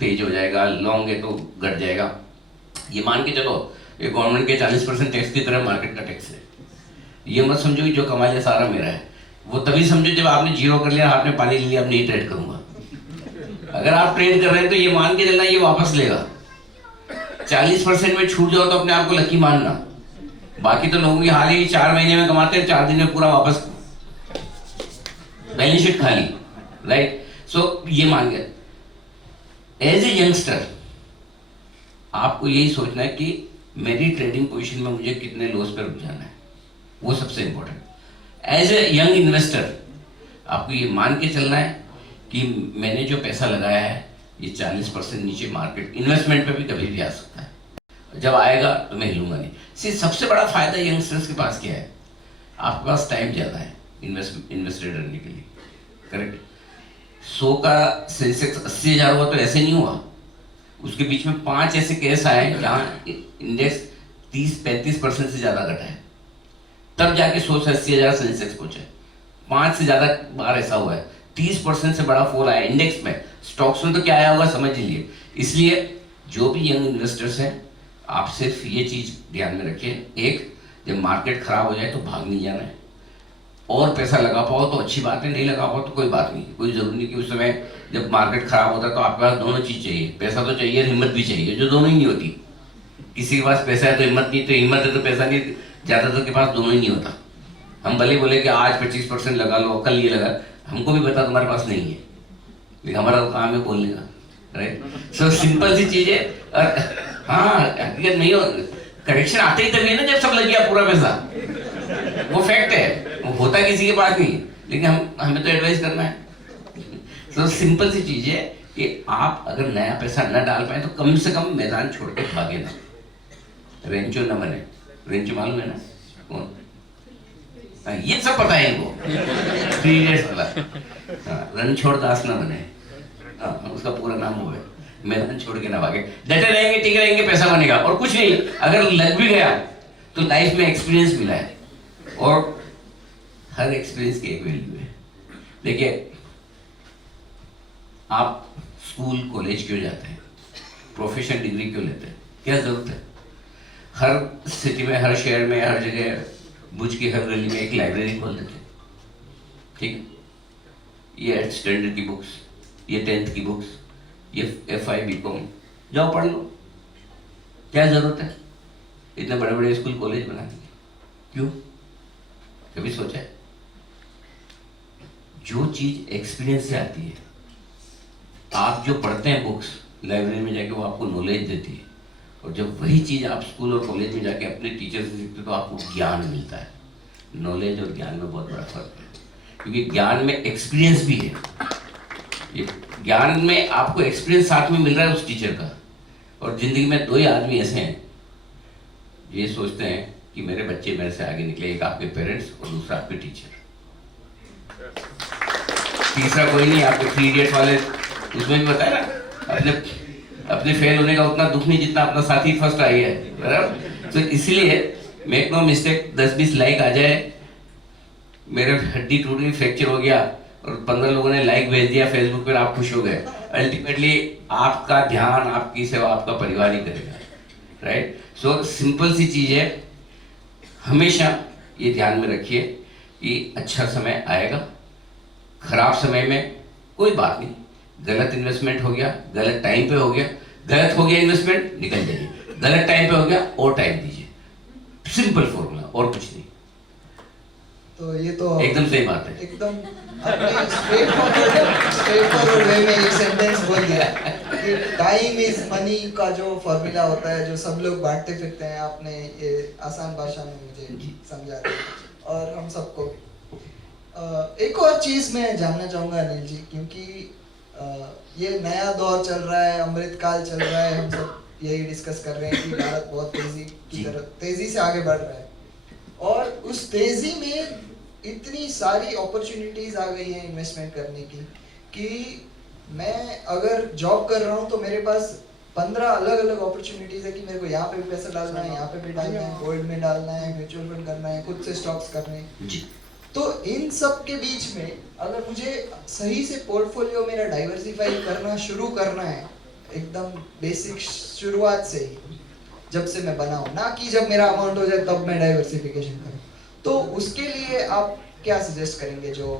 तेज हो जाएगा, लॉन्ग है तो घट जाएगा। ये मान के चलो ये गवर्नमेंट के 40% टैक्स की तरह मार्केट का टैक्स है। ये मत समझो कि जो कमा लिया सारा मेरा है, वो तभी समझो जब आपने जीरो कर लिया, आपने पानी ले लिया, अब नहीं ट्रेड करूंगा। अगर आप ट्रेड कर रहे हैं तो ये मान के चलना ये वापस लेगा। 40% में छूट जाओ तो अपने आप को लकी मानना। बाकी तो लोगों की हाल ही 4 महीने में कमाते हैं, 4 दिन में पूरा वापस बैलेंस शीट खाली, राइट। सो ये मान गया। एज ए यंगस्टर आपको यही सोचना है कि मेरी ट्रेडिंग पोजीशन में मुझे कितने लॉस पर रुक जाना है, वो सबसे important. As a young investor आपको ये मान के चलना है कि मैंने जो पैसा लगाया है ये 40% नीचे मार्केट इन्वेस्टमेंट पे भी कभी भी आ सकता है। जब आएगा तो मैं हिलूंगा नहीं। सबसे बड़ा फायदा यंगस्टर्स के पास क्या है, आपके पास टाइम ज़्यादा है इन्वेस्टेड रहने के लिए, करेक्ट। 100 का सेंसेक्स 80,000 हुआ तो ऐसे नहीं हुआ, उसके बीच में 5 ऐसे केस आए जहाँ इंडेक्स 30-35% से ज़्यादा घटा है, तब जाके 100 से 80,000 सेंसेक्स पहुंचे। 5 से ज़्यादा बार ऐसा हुआ है, 30% से बड़ा फॉल आया इंडेक्स में। स्टॉक्स में तो क्या आया होगा समझ लीजिए। इसलिए जो भी यंग इन्वेस्टर्स हैं, आप सिर्फ ये चीज़ ध्यान में रखिए, एक, जब मार्केट खराब हो जाए तो भाग नहीं जाना है, और पैसा लगा पाओ तो अच्छी बात है, नहीं लगा पाओ तो कोई बात नहीं। कोई जरूरी नहीं कि उस समय जब मार्केट खराब होता है तो आपके पास दोनों चीज़ चाहिए, पैसा तो चाहिए, हिम्मत भी चाहिए, जो दोनों ही नहीं होती। किसी के पास पैसा है तो हिम्मत नहीं, तो हिम्मत है तो पैसा नहीं, ज़्यादातर के पास दोनों ही नहीं होता। हम भले बोले कि आज 25% लगा लो, कल ये लगा, हमको भी पता तुम्हारे पास नहीं है, लेकिन हमारा काम है बोलने का, राइट। सो सिंपल सी चीज़ है। और हाँ, हकीकत नहीं हो, करेक्शन आते ही तभी है ना जब सब लग गया पूरा पैसा, वो फैक्ट है, वो होता किसी के पास नहीं, लेकिन हमें तो एडवाइस करना है। तो सिंपल सी चीज़ है कि आप अगर नया पैसा न डाल पाए तो कम से कम मैदान छोड़ के भागे ना, रेंचो न बने। रेंचो मालूम है ना कौन? ये सब पता है इनको, 3 इडियट्स वाला। रणछोड़ दास न बने, उसका पूरा नाम वो है। मैदान छोड़ के ना भागे, डटे रहेंगे, टिके रहेंगे, पैसा बनेगा। और कुछ नहीं, अगर लग भी गया तो लाइफ में एक्सपीरियंस मिला है, और हर एक्सपीरियंस की एक वैल्यू है। देखिए, आप स्कूल कॉलेज क्यों जाते हैं, प्रोफेशनल डिग्री क्यों लेते हैं, क्या जरूरत है? हर सिटी में, हर शहर में, हर जगह भुज की हर गली में एक लाइब्रेरी खोल देते हैं, ठीक है। ये 8th स्टैंडर्ड की बुक्स, ये 10th की बुक्स, ये FI BCom, जाओ पढ़ लो, क्या जरूरत है इतने बड़े बड़े स्कूल कॉलेज बनाने की? क्यों? कभी सोचा है? जो चीज एक्सपीरियंस से आती है, आप जो पढ़ते हैं बुक्स लाइब्रेरी में जाके, वो आपको नॉलेज देती है, और जब वही चीज़ आप स्कूल और कॉलेज में जाके अपने टीचर से सीखते हो तो आपको ज्ञान मिलता है। नॉलेज और ज्ञान में बहुत बड़ा फर्क है। क्योंकि ज्ञान में एक्सपीरियंस भी है। ये ज्ञान में आपको एक्सपीरियंस साथ में मिल रहा है उस टीचर का। और जिंदगी में दो ही आदमी ऐसे हैं ये सोचते हैं कि मेरे बच्चे मेरे से आगे निकले, एक आपके पेरेंट्स और दूसरा आपके टीचर। तीसरा कोई नहीं। आपके 3 इडियट्स वाले उसमें भी बताया ना, अपने फेल होने का उतना दुख नहीं जितना अपना साथी फर्स्ट आई है, बराबर। तो इसलिए मेक नो मिस्टेक, 10-20 लाइक आ जाए, मेरे हड्डी टूट गई, फ्रैक्चर हो गया और 15 लोगों ने लाइक भेज दिया फेसबुक पर, आप खुश हो गए। अल्टीमेटली आपका ध्यान, आपकी सेवा आपका परिवार ही करेगा, राइट। सो सिंपल सी चीज है, हमेशा ये ध्यान में रखिए कि अच्छा समय आएगा। खराब समय में कोई बात नहीं, गलत इन्वेस्टमेंट हो गया, गलत टाइम पे हो गया, गलत हो गया इन्वेस्टमेंट, निकल जाइए। गलत टाइम पे हो गया और टाइम दीजिए, सिंपल फॉर्मूला और कुछ नहीं। तो ये तो एकदम सही बात है। एकदम आपने स्ट्रेट फॉरवर्ड वे में एक सेंटेंस बोल दिया कि टाइम इज मनी का जो फॉर्मूला होता है, जो सब लोग बांटते फिरते हैं, आपने ये आसान भाषा में मुझे समझा दिया और हम सबको। एक और चीज मैं जानना चाहूंगा अनिल जी, क्योंकि ये नया दौर चल रहा है, अमृत काल चल रहा है, हम सब यही डिस्कस कर रहे हैं कि भारत बहुत तेजी से आगे बढ़ रहा है और उस तेजी में इतनी सारी अपॉर्चुनिटीज आ गई हैं इन्वेस्टमेंट करने की कि मैं अगर जॉब कर रहा हूँ तो मेरे पास 15 अलग अलग अपॉर्चुनिटीज है कि मेरे को यहाँ पे भी पैसा डालना है, यहाँ पे भी डालना है, गोल्ड में डालना है, म्यूचुअल फंड करना है, खुद से स्टॉक्स करने हैं। तो इन सब के बीच में अगर मुझे सही से पोर्टफोलियो मेरा डाइवर्सिफाई करना शुरू करना है, एकदम बेसिक शुरुआत से ही, जब से मैं बनाऊं, ना कि जब मेरा अमाउंट हो जाए तब मैं डाइवर्सिफिकेशन करूं, तो उसके लिए आप क्या सजेस्ट करेंगे जो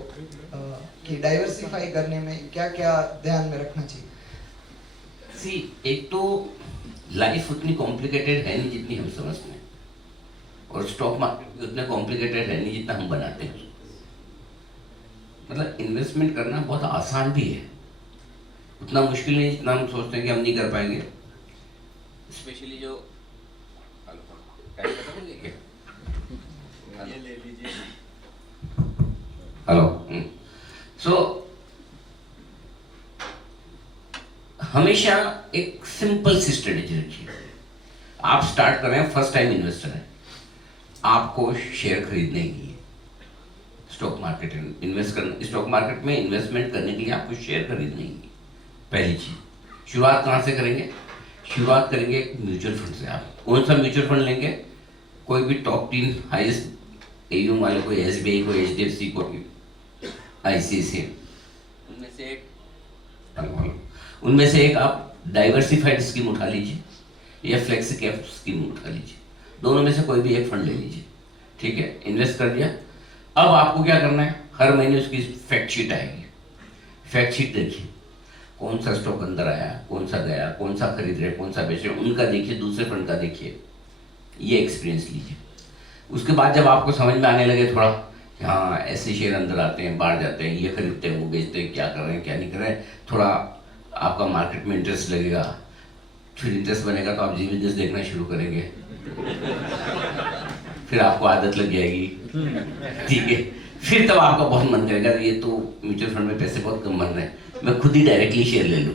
कि डाइवर्सिफाई करने में क्या क्या ध्यान में रखना चाहिए? सी, एक तो लाइफ उतनी कॉम्प्लिकेटेड है नहीं जितनी हम समझते हैं, और स्टॉक मार्केट भी उतना कॉम्प्लिकेटेड है नहीं जितना हम बनाते हैं। मतलब इन्वेस्टमेंट करना बहुत आसान भी है, उतना मुश्किल नहीं जितना हम सोचते हैं कि हम नहीं कर पाएंगे। स्पेशली जो हेलो, सो हमेशा एक सिंपल सी स्ट्रेटेजी रखिए। आप स्टार्ट कर रहे हैं, फर्स्ट टाइम इन्वेस्टर है, आपको शेयर खरीदने की है, स्टॉक मार्केट इन्वेस्ट करना, स्टॉक मार्केट में इन्वेस्टमेंट करने के लिए आपको शेयर खरीदने की है। पहली चीज, शुरुआत कहाँ से करेंगे? शुरुआत करेंगे म्यूचुअल फंड से। आप कौन सा म्यूचुअल फंड लेंगे? कोई भी टॉप 3 हाईएस्ट एयूएम वाले, कोई एसबीआई, कोई एचडीएफसी, कोई आईसीआईसीआई, उनमें से एक आप डाइवर्सिफाइड स्कीम उठा लीजिए या फ्लेक्सी कैप स्कीम उठा लीजिए, दोनों में से कोई भी एक फंड ले लीजिए, ठीक है। इन्वेस्ट कर दिया, अब आपको क्या करना है? हर महीने उसकी फैक्ट शीट आएगी, फैक्ट शीट देखिए, कौन सा स्टॉक अंदर आया, कौन सा गया, कौन सा खरीद रहे, कौन सा बेच रहे, उनका देखिए, दूसरे फंड का देखिए, ये एक्सपीरियंस लीजिए। उसके बाद जब आपको समझ में आने लगे थोड़ा, हाँ ऐसे शेयर अंदर आते हैं, बाहर जाते हैं, ये खरीदते हैं, वो बेचते हैं, क्या कर रहे हैं, क्या नहीं कर रहे हैं, थोड़ा आपका मार्केट में इंटरेस्ट लगेगा, फिर इंटरेस्ट बनेगा तो आप जी बिजनेस देखना शुरू करेंगे, फिर आपको आदत लग जाएगी, ठीक है। फिर तब आपका बहुत मन करेगा ये तो म्यूचुअल फंड में पैसे बहुत कम बन रहे हैं, मैं खुद ही डायरेक्टली शेयर ले लूँ,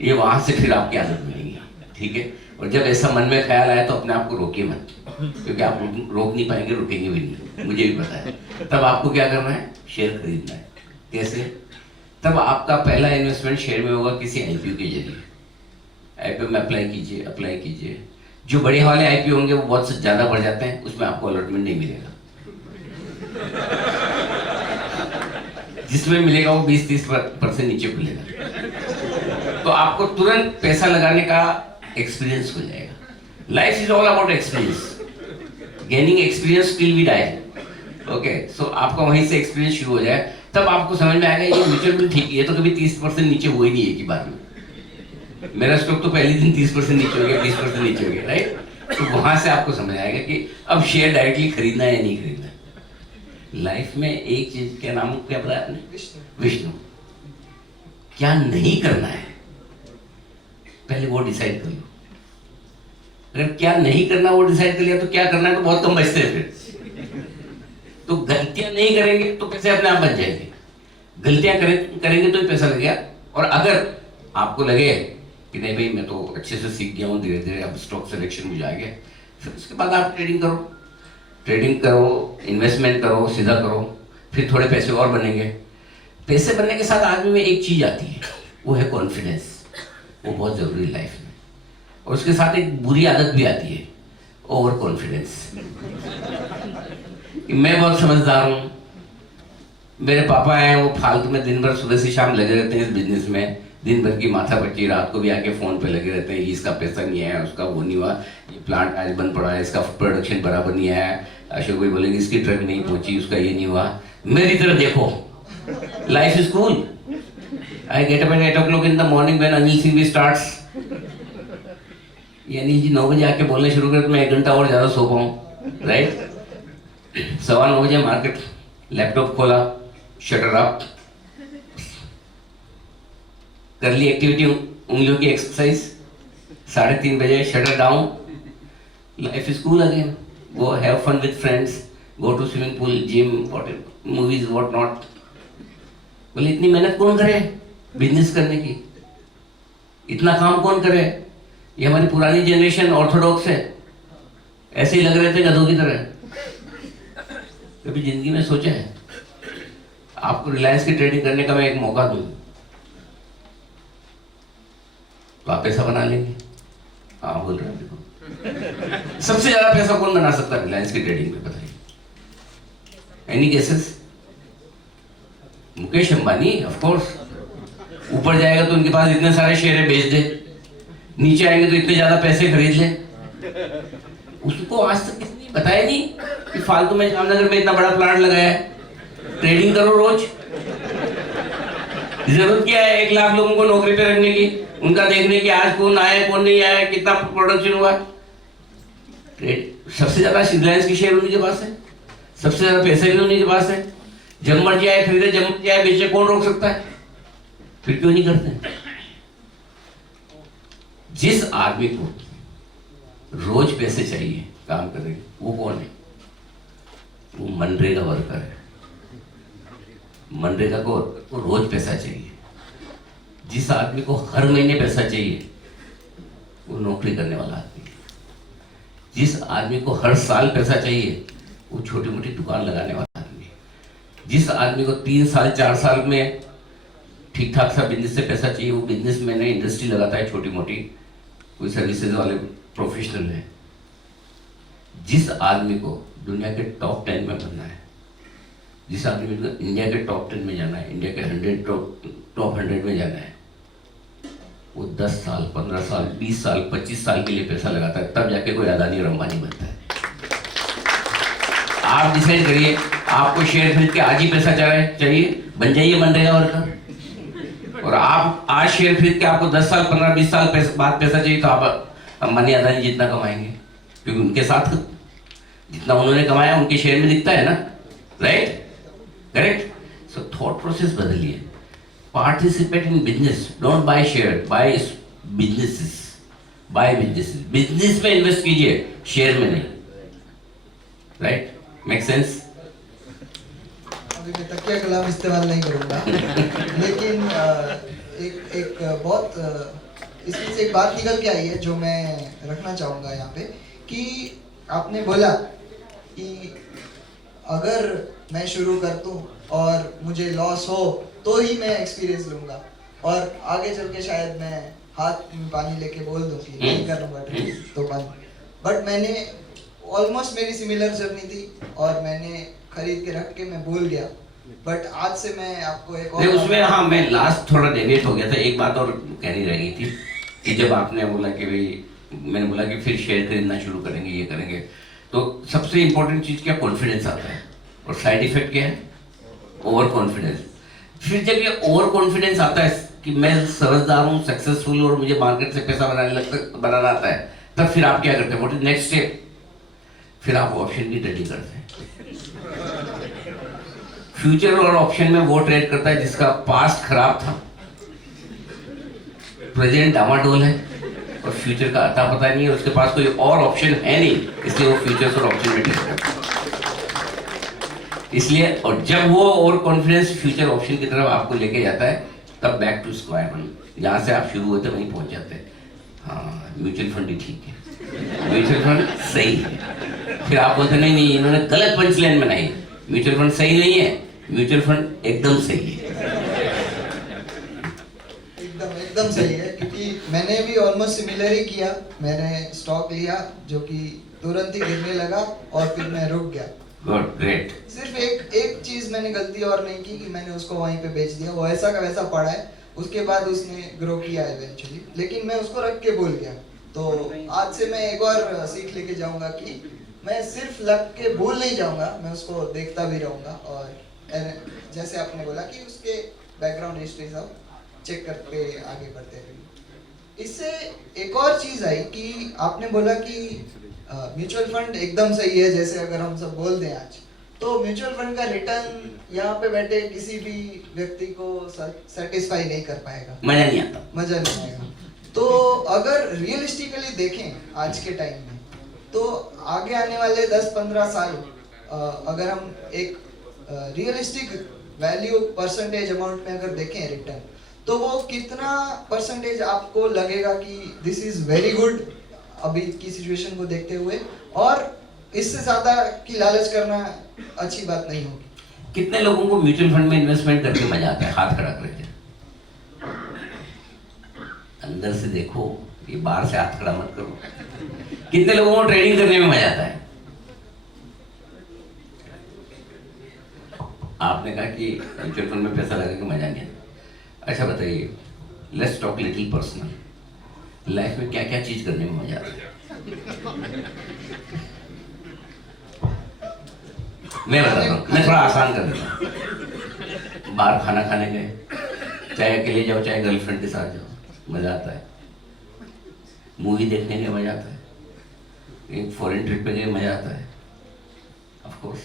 ये वहाँ से फिर आपकी आदत मिलेगी, ठीक है। और जब ऐसा मन में ख्याल आए तो अपने आप को रोकिए मत, क्योंकि आप रोक नहीं पाएंगे, रुकेंगे भी नहीं, मुझे भी पता है। तब आपको क्या करना है? शेयर खरीदना है। कैसे? तब आपका पहला इन्वेस्टमेंट शेयर में होगा किसी आईपीओ के जरिए। आईपीओ में अप्लाई कीजिए। जो बढ़िया वाले आईपीओ होंगे वो बहुत ज़्यादा बढ़ जाते हैं, उसमें आपको अलॉटमेंट नहीं मिलेगा। जिसमें मिलेगा वो 20-30% नीचे खुलेगा, तो आपको तुरंत पैसा लगाने का एक्सपीरियंस हो जाएगा। Life is all about experience, gaining experience till we die. Okay, so आपका वहीं से एक्सपीरियंस शुरू हो जाए, तब आपको समझ में आएगा ये म्यूचुअल फंड ठीक है, तो कभी 30% नीचे हुआ ही नहीं एक ही बार में। मेरा स्टॉक तो पहले दिन 30% नीचे हो गया, 20% नीचे हो गया, राइट। तो वहां से आपको समझ आएगा कि अब शेयर डायरेक्टली खरीदना है या नहीं खरीदना। लाइफ में एक चीज, क्या नाम क्या बताया आपने? विष्णु। क्या नहीं करना है पहले वो डिसाइड कर लो। अगर क्या नहीं करना वो डिसाइड कर लिया तो क्या करना है तो बहुत कम बचते हैं फिर। तो गलतियां नहीं करेंगे तो पैसे अपने आप बन जाएंगे, गलतियां करेंगे तो ही पैसा लगेगा। और अगर आपको लगे कि नहीं भाई मैं तो अच्छे से सीख गया हूँ, धीरे धीरे अब स्टॉक सिलेक्शन में जाएंगे, फिर उसके बाद आप ट्रेडिंग करो, इन्वेस्टमेंट करो, सीधा करो, फिर थोड़े पैसे और बनेंगे। पैसे बनने के साथ आदमी में एक चीज आती है, वो है कॉन्फिडेंस। वो बहुत जरूरी लाइफ में। और उसके साथ एक बुरी आदत भी आती है, ओवर कॉन्फिडेंस। मैं बहुत समझदार हूँ, मेरे पापा हैं वो फालतू में दिन भर सुबह से शाम लगे रहते हैं इस बिजनेस में, दिन भर की माथा पच्ची, रात को भी आके फोन पे लगे रहते हैं, इसका पैसा नहीं है, उसका वो नहीं हुआ, ये प्लांट आज बंद पड़ा है, इसका प्रोडक्शन बराबर नहीं है, अशोक भाई बोलेंगे इसकी ट्रक नहीं पहुंची, उसका ये नहीं हुआ। मेरी तरफ देखो, life is cool. I get up at 8 o'clock in the morning when Anil Singh starts. ये अनिल जी 9 बजे आके बोलने शुरू करे तो मैं 1 घंटा और ज्यादा सो पाऊँ, राइट। 9:15 बजे मार्केट, लैपटॉप खोला, शटर अप, कर ली एक्टिविटी, उंगलियों की एक्सरसाइज, 3:30 बजे shutter down, life is cool again, go have fun with friends, go to swimming pool, gym, movies, what not. बोले इतनी मेहनत कौन करे बिजनेस करने की, इतना काम कौन करे? ये हमारी पुरानी जनरेशन ऑर्थोडॉक्स है, ऐसे ही लग रहे थे गधों की तरह। कभी जिंदगी में सोचा है आपको रिलायंस की ट्रेडिंग करने का मैं एक मौका दूं तो आप पैसा बना लेंगे? हाँ बोल रहे हैं, देखो सबसे ज्यादा पैसा कौन बना सकता है रिलायंस की ट्रेडिंग में, बताइए? Any guesses? Mukesh Ambani, of course. ऊपर जाएगा तो उनके पास इतने सारे शेयर है, बेच दे, नीचे आएंगे तो इतने ज्यादा पैसे खरीद ले। उसको आज तक किसी ने बताया नहीं कि फालतू में जामनगर में इतना बड़ा प्लांट लगाया है, ट्रेडिंग करो रोज। जरूरत क्या है 1 लाख लोगों को नौकरी पे रखने की, उनका देखने की आज कौन आया कौन नहीं आया, कितना प्रोडक्शन हुआ। सबसे ज्यादा रिलायंस की शेयर उन्हीं के पास है, सबसे ज्यादा पैसे भी उन्हीं के पास है। जब मर्जी आए खरीदे, जब मर्जी आए बेचे, कौन रोक सकता है? फिर क्यों नहीं करते? जिस आदमी को रोज पैसे चाहिए काम करेंगे, वो कौन है? वो मनरेगा वर्कर है। मनरेगा को रोज पैसा चाहिए। जिस आदमी को हर महीने पैसा चाहिए, वो नौकरी करने वाला आदमी है। जिस आदमी को हर साल पैसा चाहिए, वो छोटी मोटी दुकान लगाने वाला आदमी है। जिस आदमी को 3 साल 4 साल में ठीक ठाक सा बिजनेस से पैसा चाहिए, वो बिजनेस में नई इंडस्ट्री लगाता है छोटी मोटी, कोई सर्विसेज वाले प्रोफेशनल है। जिस आदमी को दुनिया के टॉप 10 में बनना है, जिस आदमी को इंडिया के टॉप 10 में जाना है, इंडिया के टॉप 100 में जाना है, वो 10 साल 15 साल 20 साल 25 साल के लिए पैसा लगाता है, तब जाके कोई अदानी और अंबानी बनता है। आप डिसाइड करिए, आपको शेयर खरीद के आज ही पैसा चाहिए, बन जाइए मनरेगा वर्कर। और आप आज शेयर खरीद के आपको 10 साल 15 20 साल बाद पैसा चाहिए, तो आप अंबानी अदानी जितना कमाएंगे, क्योंकि उनके साथ जितना उन्होंने कमाया उनके शेयर में दिखता है ना, right? Correct. So thought process बदलिए, participate in business, don't buy share, buy businesses, business में इन्वेस्ट कीजिए, शेयर में नहीं, राइट? Make sense? अभी मैं तकिया कलाम इस्तेमाल नहीं करूंगा लेकिन एक बहुत इसमें से एक बात निकल के आई है जो मैं रखना चाहूँगा यहाँ पे, कि आपने बोला कि अगर मैं शुरू कर दूँ और मुझे लॉस हो तो ही मैं एक्सपीरियंस लूँगा, और आगे चल के शायद मैं हाथ में पानी लेके बोल दूँ कि नहीं करूँगा तो बंद। बट मैंने ऑलमोस्ट मेरी सिमिलर जर्नी थी और मैंने खरीद के रख के मैं भूल गया। बट आज से मैं आपको एक और उसमें, हाँ मैं लास्ट थोड़ा डेविएट हो गया था, एक बात और कहनी रह गई थी कि जब आपने बोला कि भाई, मैंने बोला कि फिर शेयर खरीदना शुरू करेंगे, ये करेंगे, तो सबसे इंपॉर्टेंट चीज़ क्या? कॉन्फिडेंस आता है। और साइड इफेक्ट क्या है? Over confidence. फिर जब ये ओवर कॉन्फिडेंस आता है कि मैं समझदार हूँ, सक्सेसफुल और मुझे मार्केट से पैसा बनाना आता है, तब फिर आप क्या करते हैं? What is next step? फिर आप ऑप्शन की ट्रेडिंग करते हैं। फ्यूचर और ऑप्शन में वो ट्रेड करता है जिसका पास्ट खराब था, प्रेजेंट डामाडोल है और फ्यूचर का अता पता नहीं है, उसके पास कोई और ऑप्शन है नहीं, इसलिए वो फ्यूचर्स और ऑप्शन में ट्रेड करता है। इसलिए, और जब वो और कॉन्फिडेंस फ्यूचर ऑप्शन की तरफ आपको लेके जाता है, तब बैक टू स्क्वायर वन, जहाँ से आप शुरू होते वहीं पहुंच जाते हैं। हाँ, म्यूचुअल फंड ही ठीक है, म्यूचुअल फंड सही है। फिर आप बोलते नहीं नहीं, इन्होंने गलत पंचलाइन बनाई, म्यूचुअल फंड सही नहीं है, म्यूचुअल फंड एकदम सही है। एकदम सही है, क्योंकि मैंने भी ऑलमोस्ट सिमिलर ही किया। मैंने स्टॉक लिया जो कि तुरंत ही गिरने लगा और फिर मैं रुक गया। Good, great. सिर्फ एक चीज मैंने गलती और नहीं की कि मैंने उसको वहीं पे बेच दिया, वो ऐसा का वैसा पड़ा है। उसके बाद उसने ग्रो किया इवेंचुअली, लेकिन मैं उसको रख के भूल गया। तो आज से मैं एक और सीख लेके जाऊंगा कि मैं सिर्फ लग के भूल नहीं जाऊंगा, मैं उसको देखता भी रहूंगा। और जैसे आपने बोला कि उसके बैकग्राउंड हिस्ट्री सब चेक करके आगे बढ़ते रहिए। इससे एक और चीज आई कि आपने बोला कि म्यूचुअल फंड एकदम सही है, जैसे अगर हम सब बोल दें आज, तो म्यूचुअल फंड का रिटर्न यहाँ पे बैठे किसी भी व्यक्ति को सेटिस्फाई नहीं कर पाएगा, मजा नहीं आता, मजा नहीं आएगा। तो अगर रियलिस्टिकली देखें आज के टाइम में, तो आगे आने वाले 10-15 साल अगर हम एक रियलिस्टिक वैल्यू परसेंटेज अमाउंट में अगर देखें रिटर्न, तो वो कितना परसेंटेज आपको लगेगा कि दिस इज वेरी गुड अभी की सिचुएशन को देखते हुए, और इससे ज्यादा की लालच करना अच्छी बात नहीं होगी? कितने लोगों को म्यूचुअल फंड में इन्वेस्टमेंट करके मजा आता है? हाथ खड़ा करके अंदर से देखो, ये बाहर से हाथ खड़ा मत करो। कितने लोगों को ट्रेडिंग करने में मजा आता है? आपने कहा कि म्यूचुअल फंड में पैसा लगा के मजा नहीं आता। अच्छा बताइए, let's talk little personal, life में क्या क्या चीज करने में मजा आता है? मैं बताता हूँ, मैं थोड़ा आसान कर देता हूँ। बाहर खाना खाने गए, चाहे अकेले जाओ चाहे गर्लफ्रेंड के साथ जाओ, मजा आता है। मूवी देखने में मजा आता है, एक फॉरेन ट्रिप पे गए मजा आता है, ऑफ कोर्स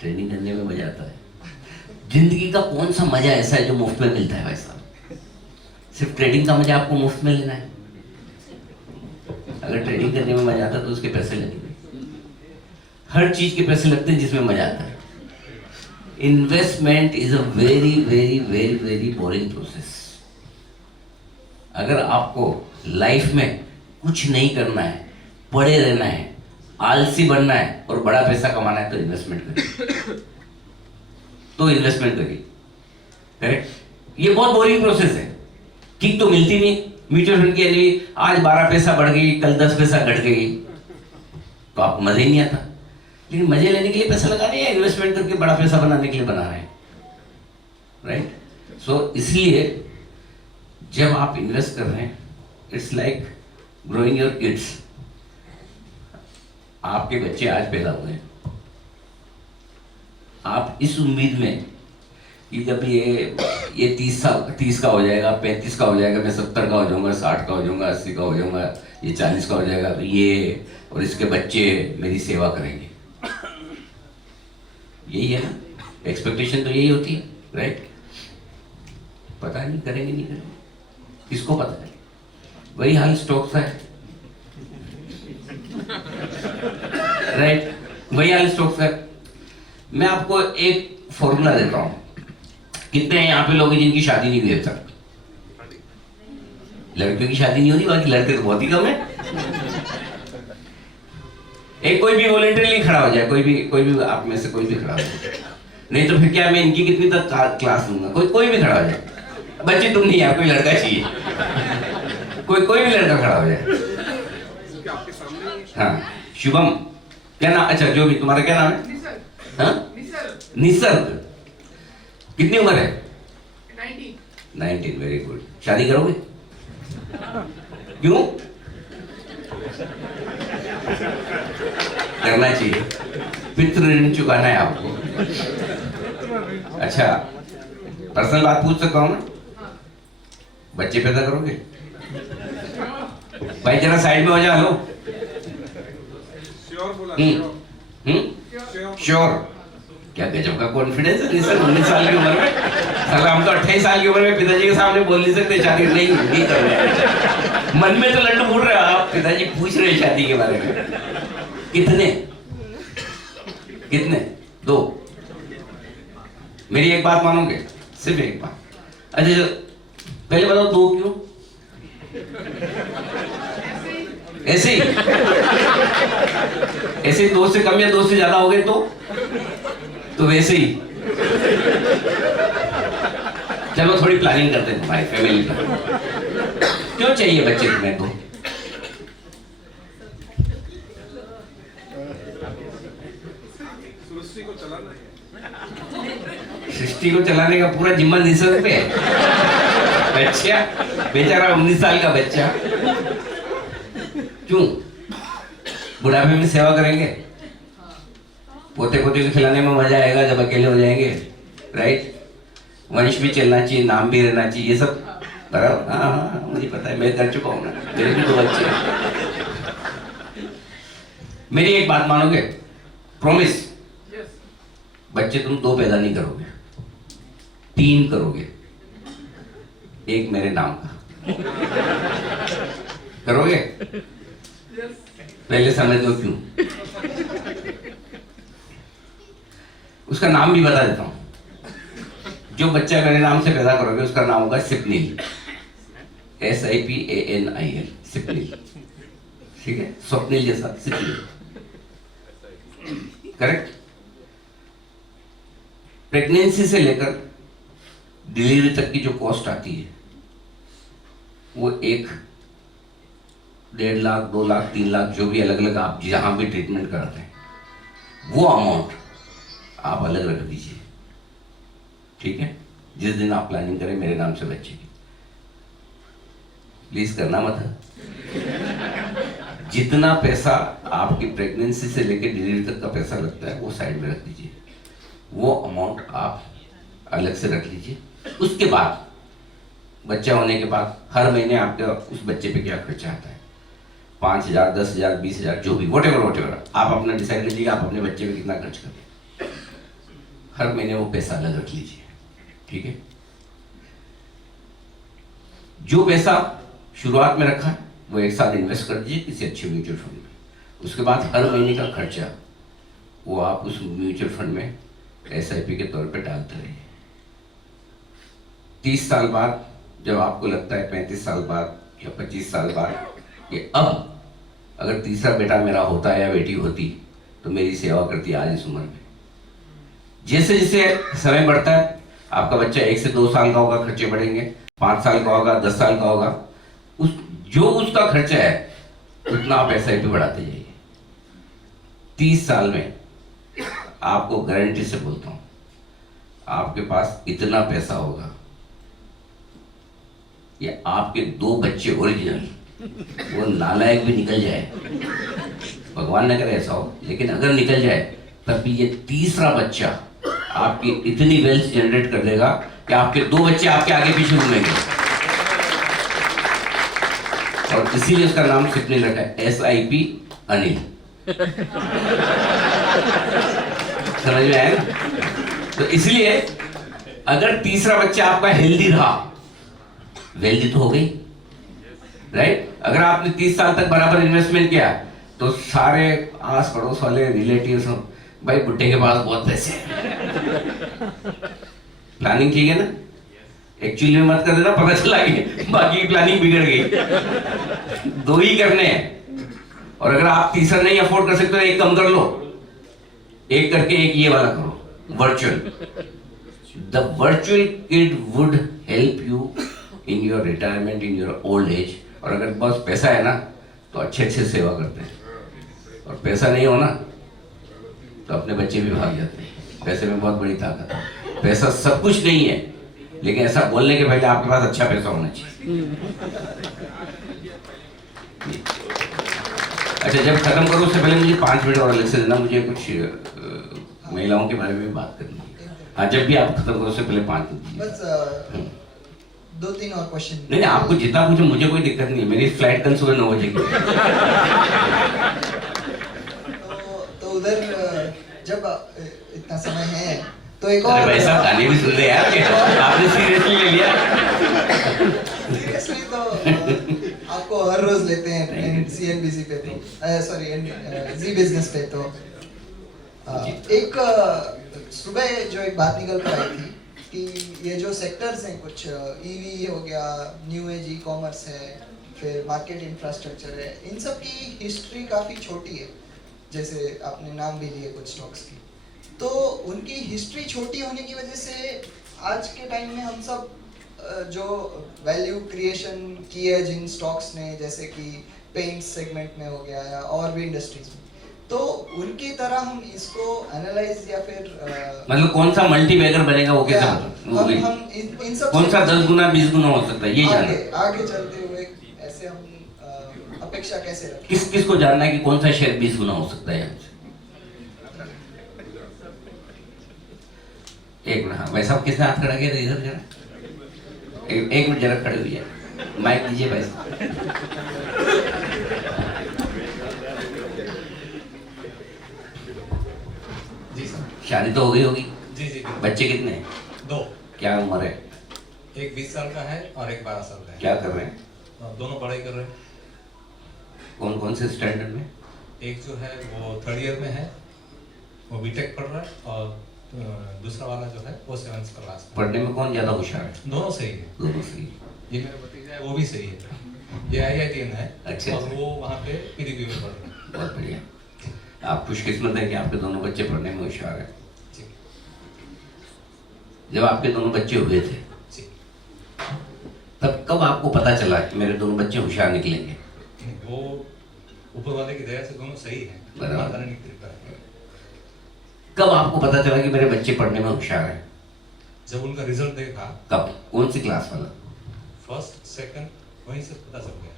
ट्रेनिंग करने में मजा आता है। जिंदगी का कौन सा मजा ऐसा है जो मुफ्त में मिलता है भाई साहब? सिर्फ ट्रेडिंग का मजा आपको मुफ्त में लेना है? अगर ट्रेडिंग करने में मजा आता तो उसके पैसे लगेंगे। हर चीज के पैसे लगते हैं जिसमें मजा आता है। Investment is a very very very very boring process. अगर आपको लाइफ में कुछ नहीं करना है, पड़े रहना है, आलसी बनना है और बड़ा पैसा कमाना है, तो इन्वेस्टमेंट करिए, तो इन्वेस्टमेंट करिए। करेक्ट? ये बहुत बोरिंग प्रोसेस है, किक तो मिलती नहीं। म्यूचुअल फंड के लिए आज 12 पैसा बढ़ गई, कल 10 पैसा घट गई, तो आपको मजा ही नहीं आता। लेकिन मजे लेने के लिए पैसा लगा रहे हैं, इन्वेस्टमेंट करके बड़ा पैसा बनाने के लिए बना रहे हैं, राइट? सो इसलिए जब आप इन्वेस्ट कर रहे हैं, it's like growing your kids. आपके बच्चे आज पैदा हुए हैं, आप इस उम्मीद में कि जब ये 30 का हो जाएगा, 35 का हो जाएगा, मैं 70 का हो जाऊंगा, 60 का हो जाऊंगा, 80 का हो जाऊंगा, ये 40 का हो जाएगा, तो ये और इसके बच्चे मेरी सेवा करेंगे। यही है ना, एक्सपेक्टेशन तो यही होती है, राइट? पता नहीं करेंगे नहीं करेंगे, किसको पता है? वही हाल स्टॉक्स है, राइट? वही हाल स्टॉक्स है। मैं आपको एक फॉर्मूला देता हूं। कितने यहाँ पे लोग हैं जिनकी शादी नहीं हुई अब तक? लड़कियों की शादी नहीं होती, बाकी लड़के तो बहुत ही कम है। एक कोई भी वॉलंटियरली खड़ा हो जाए, कोई भी आप में से कोई भी खड़ा हो जाए, नहीं तो फिर क्या मैं इनकी कितनी तक क्लास लूंगा? कोई भी खड़ा हो जाए। बच्चे तुम नहीं, आपको लड़का चाहिए, कोई भी लड़का खड़ा हो जाए। हाँ, शुभम क्या नाम? अच्छा, जो भी, तुम्हारा क्या नाम है? हाँ, निसर्ग। कितनी उम्र है? 19। Very good. शादी करोगे? क्यों? करना चाहिए, पितृ ऋण चुकाना है आपको। अच्छा, पर्सनल बात पूछ सकता हूँ ना? बच्चे पैदा करोगे? भाई जरा साइड में हो जा। लो, श्योर। क्या गजब का कॉन्फिडेंस है सर, 19 साल की उम्र में। साला हम तो 28 साल की उम्र में पिताजी के सामने बोल नहीं सकते शादी नहीं कर रहे। मन में तो लड्डू फूट रहे, आप पिताजी पूछ रहे शादी के बारे में। कितने? 2 मेरी एक बात मानोगे, सिर्फ एक बात। अच्छा पहले बताओ 2 क्यों? ऐसे ही 2 से कम या 2 से ज्यादा हो गए तो वैसे ही। चलो थोड़ी प्लानिंग करते हैं भाई, फैमिली प्लानिंग। क्यों चाहिए बच्चे तुम्हें 2? सृष्टि को चलाने का पूरा जिम्मा निसर्ग पे है। बच्चा बेचारा 19 साल का बच्चा, क्यों? बुढ़ापे में सेवा करेंगे, पोते पोते को खिलाने में मजा आएगा जब अकेले हो जाएंगे, राइट? वंश भी चलना चाहिए, नाम भी रहना चाहिए, ये सब बराबर। हाँ, मुझे पता है, मैं कर चुका हूँ ना, मेरे भी 2 बच्चे हैं। मेरी एक बात मानोगे? प्रॉमिस, बच्चे तुम 2 पैदा नहीं करोगे, 3 करोगे। एक मेरे नाम का करोगे? पहले समझ लो क्यों। उसका नाम भी बता देता हूं। जो बच्चा मेरे नाम से पैदा करोगे उसका नाम होगा सिपनील, SIPANIL, सिपनील। ठीक है, स्वप्निल जैसा सिपनील, करेक्ट? प्रेगनेंसी से लेकर डिलीवरी तक की जो कॉस्ट आती है वो 1-1.5 लाख, 2 लाख, 3 लाख, जो भी अलग अलग आप जहां भी ट्रीटमेंट कराते हैं, वो अमाउंट आप अलग रख दीजिए, ठीक है? जिस दिन आप प्लानिंग करें मेरे नाम से बच्चे की, प्लीज करना मत है। जितना पैसा आपकी प्रेगनेंसी से लेकर डिलीवरी तक का पैसा लगता है वो साइड में रख दीजिए, वो अमाउंट आप अलग से रख लीजिए। उसके बाद बच्चा होने के बाद हर महीने आपके उस बच्चे पे क्या खर्चा आता है, 5,000, 10,000, 20,000, जो भी, वोटेवर आप अपना डिसाइड कीजिए, आप अपने बच्चे पे कितना खर्च करें। हर महीने वो पैसा अलग रख लीजिए, ठीक है? जो पैसा शुरुआत में रखा है वो एक साथ इन्वेस्ट कर दीजिए किसी अच्छे म्यूचुअल फंड में। उसके बाद हर महीने का खर्चा वो आप उस म्यूचुअल फंड में SIP के तौर पे डालते रहिए। 30 साल बाद जब आपको लगता है, 35 साल बाद या 25 साल बाद, कि अब अगर तीसरा बेटा मेरा होता है या बेटी होती तो मेरी सेवा करती आज इस उम्र में। जैसे जैसे समय बढ़ता है, आपका बच्चा 1 से 2 साल का होगा, खर्चे बढ़ेंगे, 5 साल का होगा, 10 साल का होगा, उसका खर्चा है उतना आप SIP बढ़ाते जाइए। 30 साल में आपको गारंटी से बोलता हूं, आपके पास इतना पैसा होगा कि आपके 2 बच्चे ओरिजिनल, वो नालायक भी निकल जाए, भगवान न करे ऐसा हो, लेकिन अगर निकल जाए तब भी ये तीसरा बच्चा आपकी इतनी वेल्थ जनरेट कर देगा कि आपके 2 बच्चे आपके आगे पीछे घूमेंगे। और इसीलिए उसका नाम सिपनील रखा है, SIP अनिल। समझ में आया ना? तो इसलिए अगर तीसरा बच्चा आपका हेल्दी रहा, वेल्दी तो हो गई, राइट? अगर आपने 30 साल तक बराबर इन्वेस्टमेंट किया तो सारे आस पड़ोस वाले रिलेटिव्स, भाई बुड्ढे के पास बहुत पैसे हैं। प्लानिंग ठीक है ना? एक्चुअली में मत कर देना, पता चला कि बाकी की प्लानिंग बिगड़ गई। 2 ही करने हैं, और अगर आप तीसरा नहीं अफोर्ड कर सकते तो एक कम कर लो, एक करके एक ये वाला करो, virtual. The virtual kid would help you in your retirement, in your old age. और अगर बस पैसा है ना तो अच्छे अच्छे सेवा करते हैं, और पैसा नहीं हो ना तो अपने बच्चे भी भाग जाते हैं। पैसे में बहुत बड़ी ताकत है। पैसा सब कुछ नहीं है, लेकिन ऐसा बोलने के पहले आपके पास अच्छा पैसा होना चाहिए। अच्छा, जब खत्म करो उससे पहले मुझे 5 मिनट और अलग से देना, मुझे कुछ महिलाओं के बारे में बात करनी है। हाँ, जब भी आप खत्म करो उससे पहले 5 मिनट दीजिए। बस 2-3 और क्वेश्चन। नहीं, आपको जितना पूछो, मुझे कोई दिक्कत नहीं है। मेरी फ्लाइट कल सुबह 9 बजे की। तो उधर जब इतना समय है तो एक और, अरे भाई साहब गाने भी सुन रहे यार, आपने सीरियसली ले लिया। सीरियसली तो आपको हर रोज लेते हैं CNBC पे, तो सॉरी जी बिजनेस पे। तो एक सुबह जो एक बात निकल कर आई थी कि ये जो सेक्टर्स हैं कुछ ईवी हो गया, न्यू एज ई कॉमर्स है, फिर मार्केट इंफ्रास्ट्रक्चर है, इन सब की हिस्ट्री काफ़ी छोटी है। जैसे आपने नाम भी लिए कुछ स्टॉक्स की, तो उनकी हिस्ट्री छोटी होने की वजह से आज के टाइम में हम सब जो वैल्यू क्रिएशन की है जिन स्टॉक्स ने, जैसे कि पेंट सेगमेंट में हो गया या और भी इंडस्ट्रीज में, तो उनकी तरह हम इसको एनालाइज या फिर मतलब कौन सा मल्टी बैगर बनेगा वो कैसे हम इन सब कौन सा 10 गुना 20 गुना हो सकता है ये जानना। आगे चलते हुए ऐसे हम अपेक्षा कैसे रखें? किसको जानना है कि कौन सा शेयर 20 गुना हो सकता है हमसे? एक मिनट, हाँ भाई साहब किसने हाथ खड़ा किया था इधर जरा, एक मिनट जरा खड़े हुई है, माइक दीजिए भाई साहब। जी सर। शादी तो हो गई होगी? जी जी। बच्चे कितने हैं? 2। क्या उम्र है? एक 20 साल का है और एक 12 साल का है। क्या कर रहे हैं? दोनों पढ़ाई कर रहे हैं। कौन कौन से स्टैंडर्ड में? एक जो है वो 3rd ईयर में है, वो बीटेक पढ़ रहा है, और दूसरा वाला जो है वो 7th क्लास में। पढ़ने में कौन ज्यादा होशियार है? दोनों सही है। दोनों सही। ये मेरा भतीजा है, वो भी सही है। ये IIT है। अच्छा। और वो वहाँ पे PDP में पढ़ रहा है। बहुत बढ़िया। आप खुशकिस्मत हैं कि आपके दोनों बच्चे पढ़ने में होशियार हैं। जी जब आपके दोनों बच्चे हुए थे जी। तब कब आपको पता चला कि मेरे दोनों बच्चे होशियार निकलेंगे? वो ऊपर वाले की दया से दोनों सही है। बराबर। माता रानी की कृपा है। कब आपको पता चला कि मेरे बच्चे पढ़ने में होशियार हैं? जब उनका रिजल्ट देखा, कब? कौन सी क्लास वाला? 1st 2nd, वहीं से पता चल गया।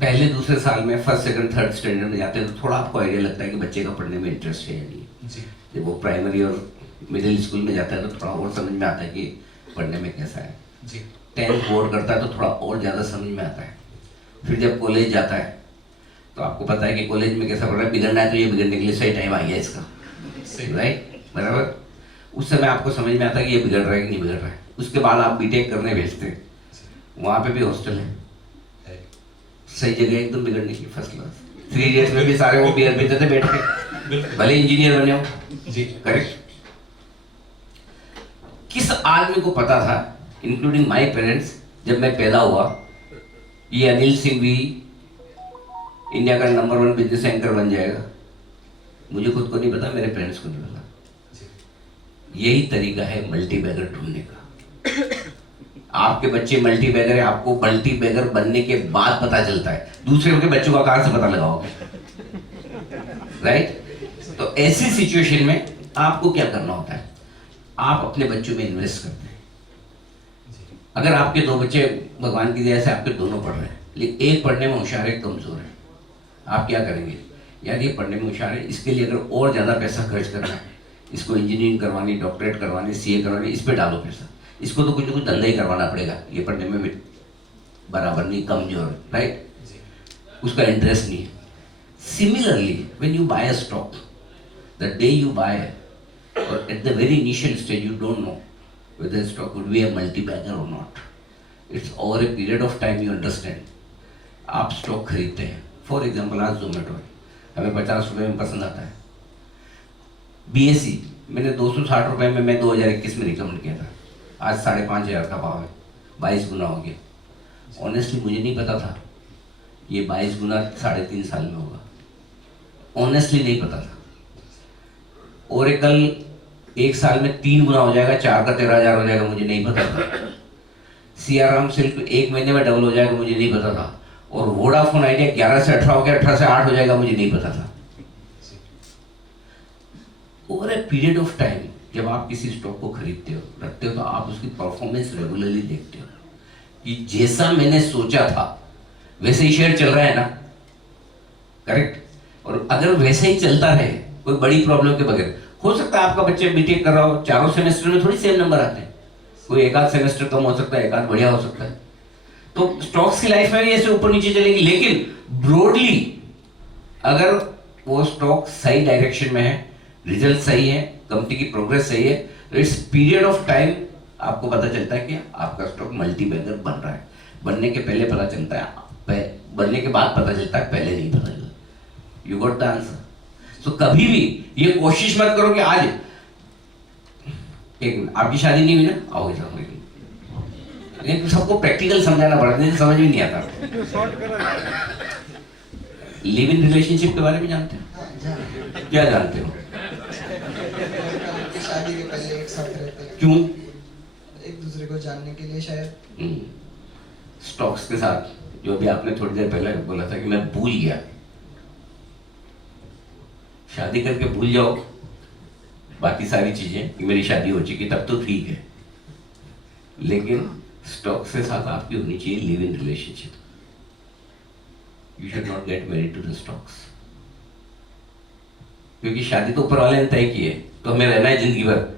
पहले दूसरे साल में 1st 2nd 3rd स्टैंडर्ड में जाते हैं तो थोड़ा आपको आइडिया लगता है कि बच्चे का पढ़ने में इंटरेस्ट है या नहीं। जी जब वो प्राइमरी और मिडिल स्कूल में जाता है तो थोड़ा और समझ में आता है कि पढ़ने में कैसा है। जी। 10th बोर्ड करता है तो थोड़ा और ज़्यादा समझ में आता है। फिर जब कॉलेज जाता है तो आपको पता है कि कॉलेज में कैसा पढ़ रहा है, बिगड़ना है तो ये बिगड़ने के लिए सही टाइम आ गया इसका, सही। राइट? बराबर। उस समय आपको समझ में आता है कि ये बिगड़ रहा है कि नहीं बिगड़ रहा है। उसके बाद आप बीटेक करने भेजते हैं, वहाँ पे भी हॉस्टल है, सही जगह एकदम बिगड़ने की, फर्स्ट क्लास। 3 इयर्स में भी सारे वो बियर पीते थे बैठ के, भले इंजीनियर बने हो। जी करेक्ट। किस आदमी को पता था, इंक्लूडिंग माय पेरेंट्स, जब मैं पैदा हुआ, ये अनिल सिंह भी इंडिया का नंबर 1 बिजनेस एंकर बन जाएगा? मुझे खुद को नहीं पता, मेरे पेरेंट्स को नहीं पता। यही तरीका है मल्टी बैगर ढूंढने का। आपके बच्चे मल्टी बैगर है, आपको मल्टी बैगर बनने के बाद पता चलता है। दूसरे के बच्चों का कहां से पता लगाओगे? राइट? तो ऐसी सिचुएशन में आपको क्या करना होता है? आप अपने बच्चों में इन्वेस्ट करते हैं। अगर आपके 2 बच्चे भगवान की दया से आपके दोनों पढ़ रहे हैं, लेकिन एक पढ़ने में होशियार है, एक कमजोर है, आप क्या करेंगे? यार ये पढ़ने में होशियार है, इसके लिए अगर और ज़्यादा पैसा खर्च करना है, इसको इंजीनियरिंग करवानी, डॉक्टरेट करवानी, CA करवानी, इस पे डालो पैसा। इसको तो कुछ ना कुछ धंधा ही करवाना पड़ेगा, ये पढ़ने में भी बराबर नहीं, कमजोर है, राइट? उसका इंटरेस्ट नहीं है। Similarly when you buy a stock, the day you buy, और at the very initial stage you don't know whether the stock would be a multi-bagger or not. It's over a period of time you understand. आप स्टॉक खरीदते हैं, फॉर एग्जाम्पल आज जोमेटो है, हमें 50 रुपये में पसंद आता है। BSE मैंने 260 रुपये में मैं 2021 में रिकमेंड किया था, आज 5,500 का भाव है, 22 गुना हो गया। ऑनेस्टली मुझे नहीं पता था ये 22 गुना 3.5 साल में होगा, ऑनेस्टली नहीं पता था। ओरेकल 1 साल में 3 गुना हो जाएगा, 4 का 13,000 हो जाएगा, मुझे नहीं पता था। सीआराम सिल्क 1 महीने में डबल हो जाएगा, मुझे नहीं पता था। और वोडाफोन आइडिया 11 से 18 हो गया, 18 से 8 हो जाएगा, मुझे नहीं पता था। Over a period of time जब आप किसी स्टॉक को खरीदते हो, रखते हो, तो आप उसकी परफॉर्मेंस रेगुलरली देखते हो कि जैसा मैंने सोचा था वैसे ही शेयर चल रहा है ना, करेक्ट? और अगर वैसे ही चलता रहे, कोई बड़ी प्रॉब्लम के बगैर, हो सकता है आपका बच्चे बीटेक कर रहा हो, चारों सेमेस्टर में थोड़ी सेम नंबर आते हैं, कोई एक आध सेमेस्टर कम हो सकता है, एक आध बढ़िया हो सकता है। तो स्टॉक्स की लाइफ में भी ऐसे ऊपर नीचे चलेगी, लेकिन ब्रॉडली अगर वो स्टॉक सही डायरेक्शन में है, रिजल्ट सही है, कंपनी की प्रोग्रेस सही है, तो इट्स पीरियड ऑफ टाइम आपको पता चलता है कि आपका स्टॉक मल्टी बैगर बन रहा है। बनने के पहले पता चलता है, बनने के बाद पता चलता है, पहले नहीं पता चलता। You got the answer. तो कभी भी ये कोशिश मत करो कि आज एक आपकी शादी नहीं हुई ना, आओ इधर, लेकिन सबको प्रैक्टिकल समझाना पड़ता है, समझ में नहीं आता। लिव इन रिलेशनशिप के बारे में जानते हो? हाँ, जान। क्या जानते हो? शादी के पहले एक साथ रहते हैं। क्यों? एक दूसरे को जानने के लिए शायद। स्टॉक्स के साथ जो भी आपने थोड़ी देर पहले बोला था कि मैं भूल गया, शादी करके भूल जाओ बाकी सारी चीजें कि मेरी शादी हो चुकी, तब तो ठीक है, लेकिन स्टॉक्स के साथ आपकी होनी चाहिए live in relationship. You should not get married to the stocks, क्योंकि शादी तो ऊपर वाले ने तय की है, तो हमें रहना है जिंदगी भर,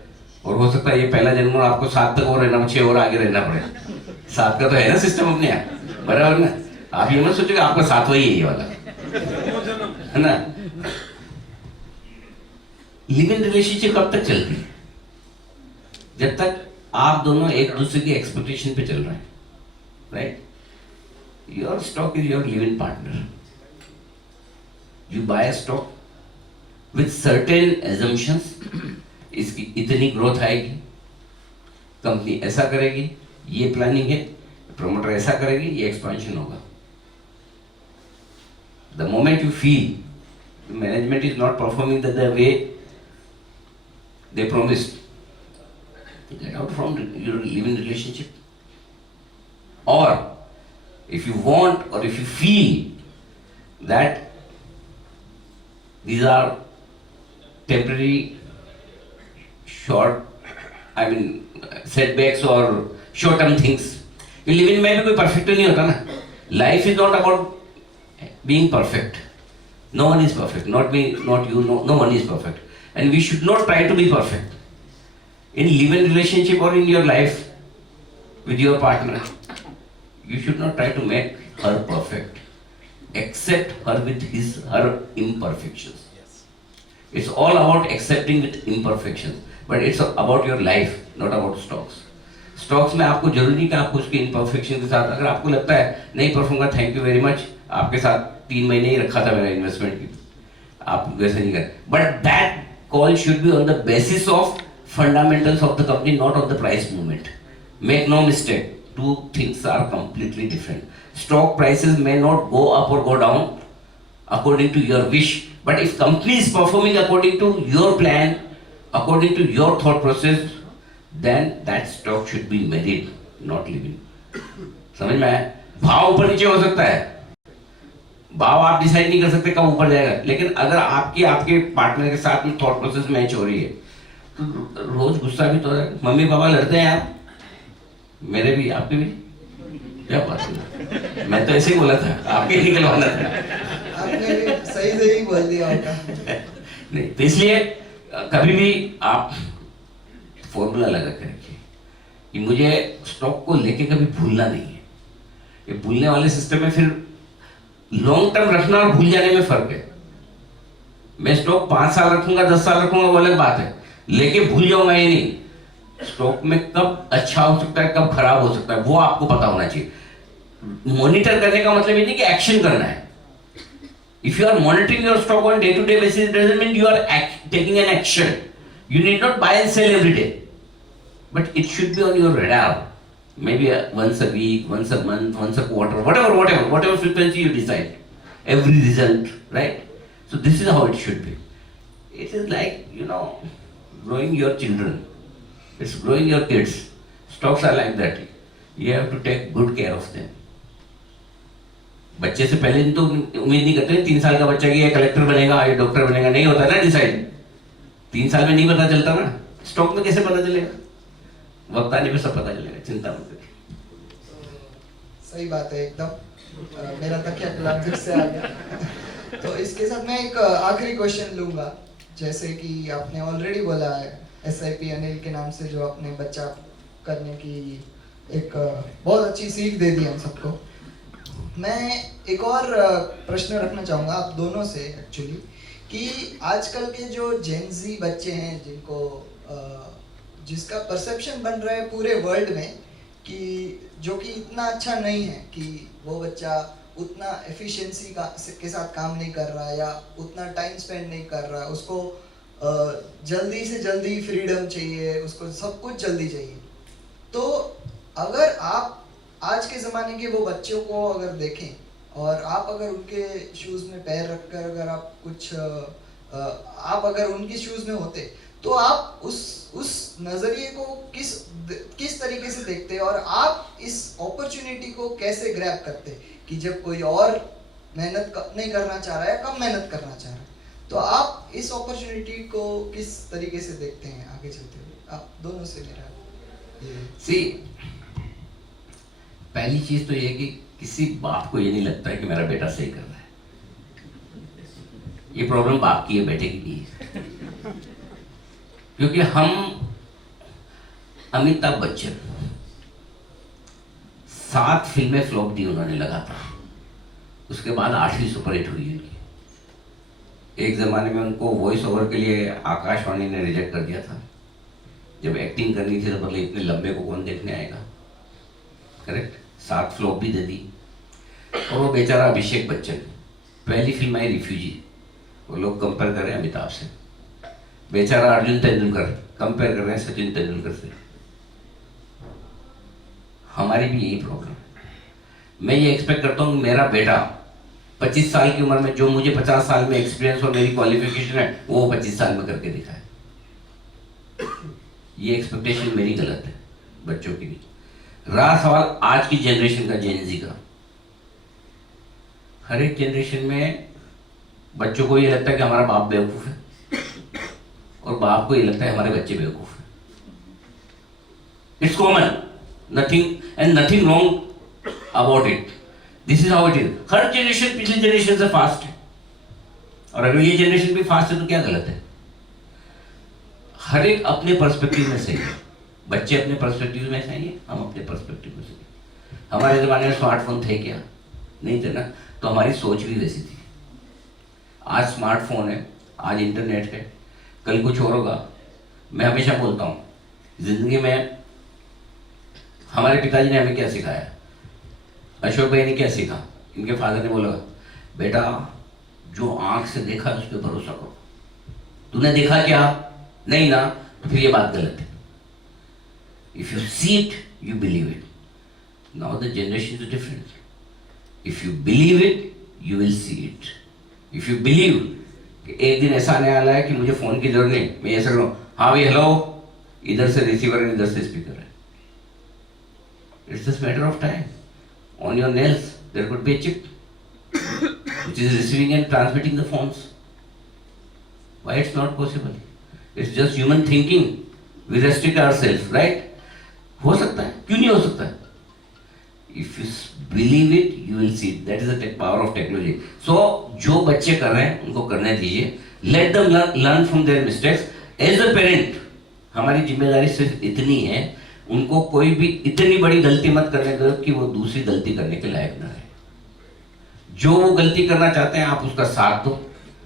और हो सकता है ये पहला जन्म और आपको 7 तक और रहना, 6 और आगे रहना पड़े। 7 का तो है ना सिस्टम अपने यहाँ, बराबर ना? आप ये मत सोचो आपका 7वां ही है ये वाला, है ना? लिव इन रिलेशनशिप कब तक चलती है? जब तक आप दोनों एक दूसरे की एक्सपेक्टेशन पे चल रहे हैं, right? Your stock is your live in partner. You buy stock with certain assumptions, इसकी इतनी ग्रोथ आएगी, कंपनी ऐसा करेगी, ये प्लानिंग है, प्रमोटर ऐसा करेगी, ये एक्सपेंशन होगा। The moment you feel management is not performing the way they promised, get out from your living relationship. Or if you want, or if you feel that these are temporary setbacks or short term things, you live in में भी कोई perfect नहीं होता ना. Life is not about being perfect. No one is perfect, not me, not you, no one is perfect. And we should not try to be perfect. In live-in relationship or in your life with your partner, you should not try to make her perfect. Accept her with her imperfections. It's all about accepting with imperfections. But it's about your life, not about stocks. Stocks में आपको जरूरी नहीं कि आपको उसकी imperfection के साथ, अगर आपको लगता है नहीं परफूंगा, थैंक यू वेरी मच, आपके साथ 3 महीने ही रखा था मेरा इन्वेस्टमेंट की, आप वैसे नहीं कर, but that call should be on the basis of fundamentals of the company, not on the price movement. Make no mistake, two things are completely different. Stock prices may not go up or go down according to your wish, but if company is performing according to your plan, according to your thought process, then that stock should be married, not living. समझ में आया? भाव ऊपर नीचे हो सकता है, भाव आप डिसाइड नहीं कर सकते कब ऊपर जाएगा, लेकिन अगर आपके पार्टनर के साथ में थॉट प्रोसेस मैच हो रही है तो रोज गुस्सा भी तो है। मम्मी पापा लड़ते हैं यार, मेरे भी, आपके भी, क्या बात है, मैं तो ऐसे ही बोला था, आपके ही निकलवाना था। आपने भी सही ही बोल दिया होगा। नहीं, तो इसलिए कभी भी आप फॉर्मूला लगा कर रखिए कि मुझे स्टॉक को लेके कभी भूलना नहीं है। ये भूलने वाले सिस्टम में फिर लॉन्ग टर्म रखना और भूल जाने में फर्क है। मैं स्टॉक 5 साल रखूंगा, 10 साल रखूंगा, वो अलग बात है, लेके भूल जाऊंगा ये नहीं। स्टॉक में कब अच्छा हो सकता है, कब खराब हो सकता है, वो आपको पता होना चाहिए। मॉनिटर करने का मतलब ये नहीं कि एक्शन करना है। If you are monitoring your stock on day to day basis, it doesn't mean you are taking an action. You need not buy and sell every day, but it should be on your radar, maybe once a week, once a month, once a quarter, whatever frequency you decide, every result, right? So this is how it should be. It is like, growing your children, it's growing your kids. Stocks are like that. You have to take good care of them. बच्चे से पहले तो उम्मीद नहीं करते 3 साल का बच्चा कि ये कलेक्टर बनेगा, ये डॉक्टर बनेगा, नहीं होता ना डिसाइड। 3 साल में नहीं पता चलता ना, स्टॉक में कैसे पता चलेगा? वक्त आने पे सब पता चलेगा, चिंता मत करिए। सही बात है एकदम। मेरा तकिया गुलाब फिर से आ गया। तो इसके साथ मैं एक आखिरी क्वेश्चन लूंगा, जैसे कि आपने ऑलरेडी बोला है SIP अनिल के नाम से जो आपने बच्चा करने की एक बहुत अच्छी सीख दे दी हम सबको। मैं एक और प्रश्न रखना चाहूँगा आप दोनों से एक्चुअली, कि आजकल के जो जेन ज़ी बच्चे हैं जिनको जिसका परसेप्शन बन रहा है पूरे वर्ल्ड में कि जो कि इतना अच्छा नहीं है, कि वो बच्चा उतना एफिशिएंसी के साथ काम नहीं कर रहा या उतना टाइम स्पेंड नहीं कर रहा, उसको जल्दी से जल्दी फ्रीडम चाहिए, उसको सब कुछ जल्दी चाहिए। तो अगर आप आज के ज़माने के वो बच्चों को अगर देखें और आप अगर उनके शूज़ में पैर रखकर अगर आप कुछ आप अगर उनके शूज़ में होते तो आप उस नज़रिए को किस तरीके से देखते और आप इस अपॉर्चुनिटी को कैसे ग्रैब करते कि जब कोई और मेहनत नहीं करना चाह रहा है, कम मेहनत करना चाह रहा है, तो आप इस अपॉर्चुनिटी को किस तरीके से देखते हैं आगे चलते हुए? आप दोनों से मेरा सी पहली चीज तो ये कि किसी बाप को ये नहीं लगता है कि मेरा बेटा सही कर रहा है। ये प्रॉब्लम बाप की है, बेटे की नहीं है। क्योंकि हम अमिताभ बच्चन 7 फिल्में फ्लॉप दी उन्होंने लगातार, उसके बाद 8वीं सुपरहिट हुई उनकी। एक जमाने में उनको वॉइस ओवर के लिए आकाशवाणी ने रिजेक्ट कर दिया था। जब एक्टिंग करनी थी तो मतलब इतने लंबे को कौन देखने आएगा, करेक्ट। 7 फ्लॉप भी दे दी। और वो बेचारा अभिषेक बच्चन, पहली फिल्म आई रिफ्यूजी, वो लोग कंपेयर कर रहे हैं अमिताभ से। बेचारा अर्जुन तेंदुलकर कंपेयर कर रहे हैं सचिन तेंदुलकर से। हमारी भी यही प्रॉब्लम है। मैं ये एक्सपेक्ट करता हूँ मेरा बेटा 25 साल की उम्र में जो मुझे 50 साल में एक्सपीरियंस और मेरी क्वालिफिकेशन है वो 25 साल में करके दिखाए। ये एक्सपेक्टेशन मेरी गलत है, बच्चों की भी। रहा सवाल आज की जनरेशन का, जेनजी का, हर एक जनरेशन में बच्चों को ये लगता है कि हमारा बाप बेवकूफ है और बाप को ये लगता है हमारे बच्चे बेवकूफ है। It's common, nothing wrong about it. This is how it is. Her generation पिछली जनरेशन से फास्ट है और अगर ये जनरेशन भी फास्ट है तो क्या गलत है? हर एक अपने पर्सपेक्टिव में सही है। बच्चे अपने पर्सपेक्टिव में सही है, हम अपने पर्सपेक्टिव में सही। हमारे ज़माने में स्मार्टफोन थे क्या? नहीं थे ना, तो हमारी सोच भी वैसी थी। आज स्मार्टफोन है, आज इंटरनेट है, कल कुछ और होगा। मैं हमेशा बोलता हूँ, जिंदगी में हमारे पिताजी ने हमें क्या सिखाया, अशोक भाई ने क्या सीखा, इनके फादर ने बोला, बेटा जो आंख से देखा उस पर भरोसा करो। तूने देखा क्या? नहीं ना, तो फिर ये बात गलत है। If you see it, you believe it. Now the generation is different. If you believe it, you will see it. If you believe कि एक दिन ऐसा आने वाला है कि मुझे फोन की जरूरत नहीं, मैं ऐसा करूँ, हाँ भाई हेलो, इधर से रिसीवर है, इधर से स्पीकर है। It's just matter of time. On your nails, there could be a chip which is receiving and transmitting the phones. Why it's not possible? It's just human thinking. We restrict ourselves, right? हो सकता है, क्यों नहीं हो सकता है? If you believe it, you will see it. That is the power of technology. So जो बच्चे कर रहे हैं उनको करने दीजिए. Let them learn from their mistakes. As a parent, हमारी जिम्मेदारी सिर्फ इतनी है, उनको कोई भी इतनी बड़ी गलती मत करने दो कि वो दूसरी गलती करने के लायक ना रहे। जो वो गलती करना चाहते हैं आप उसका साथ दो,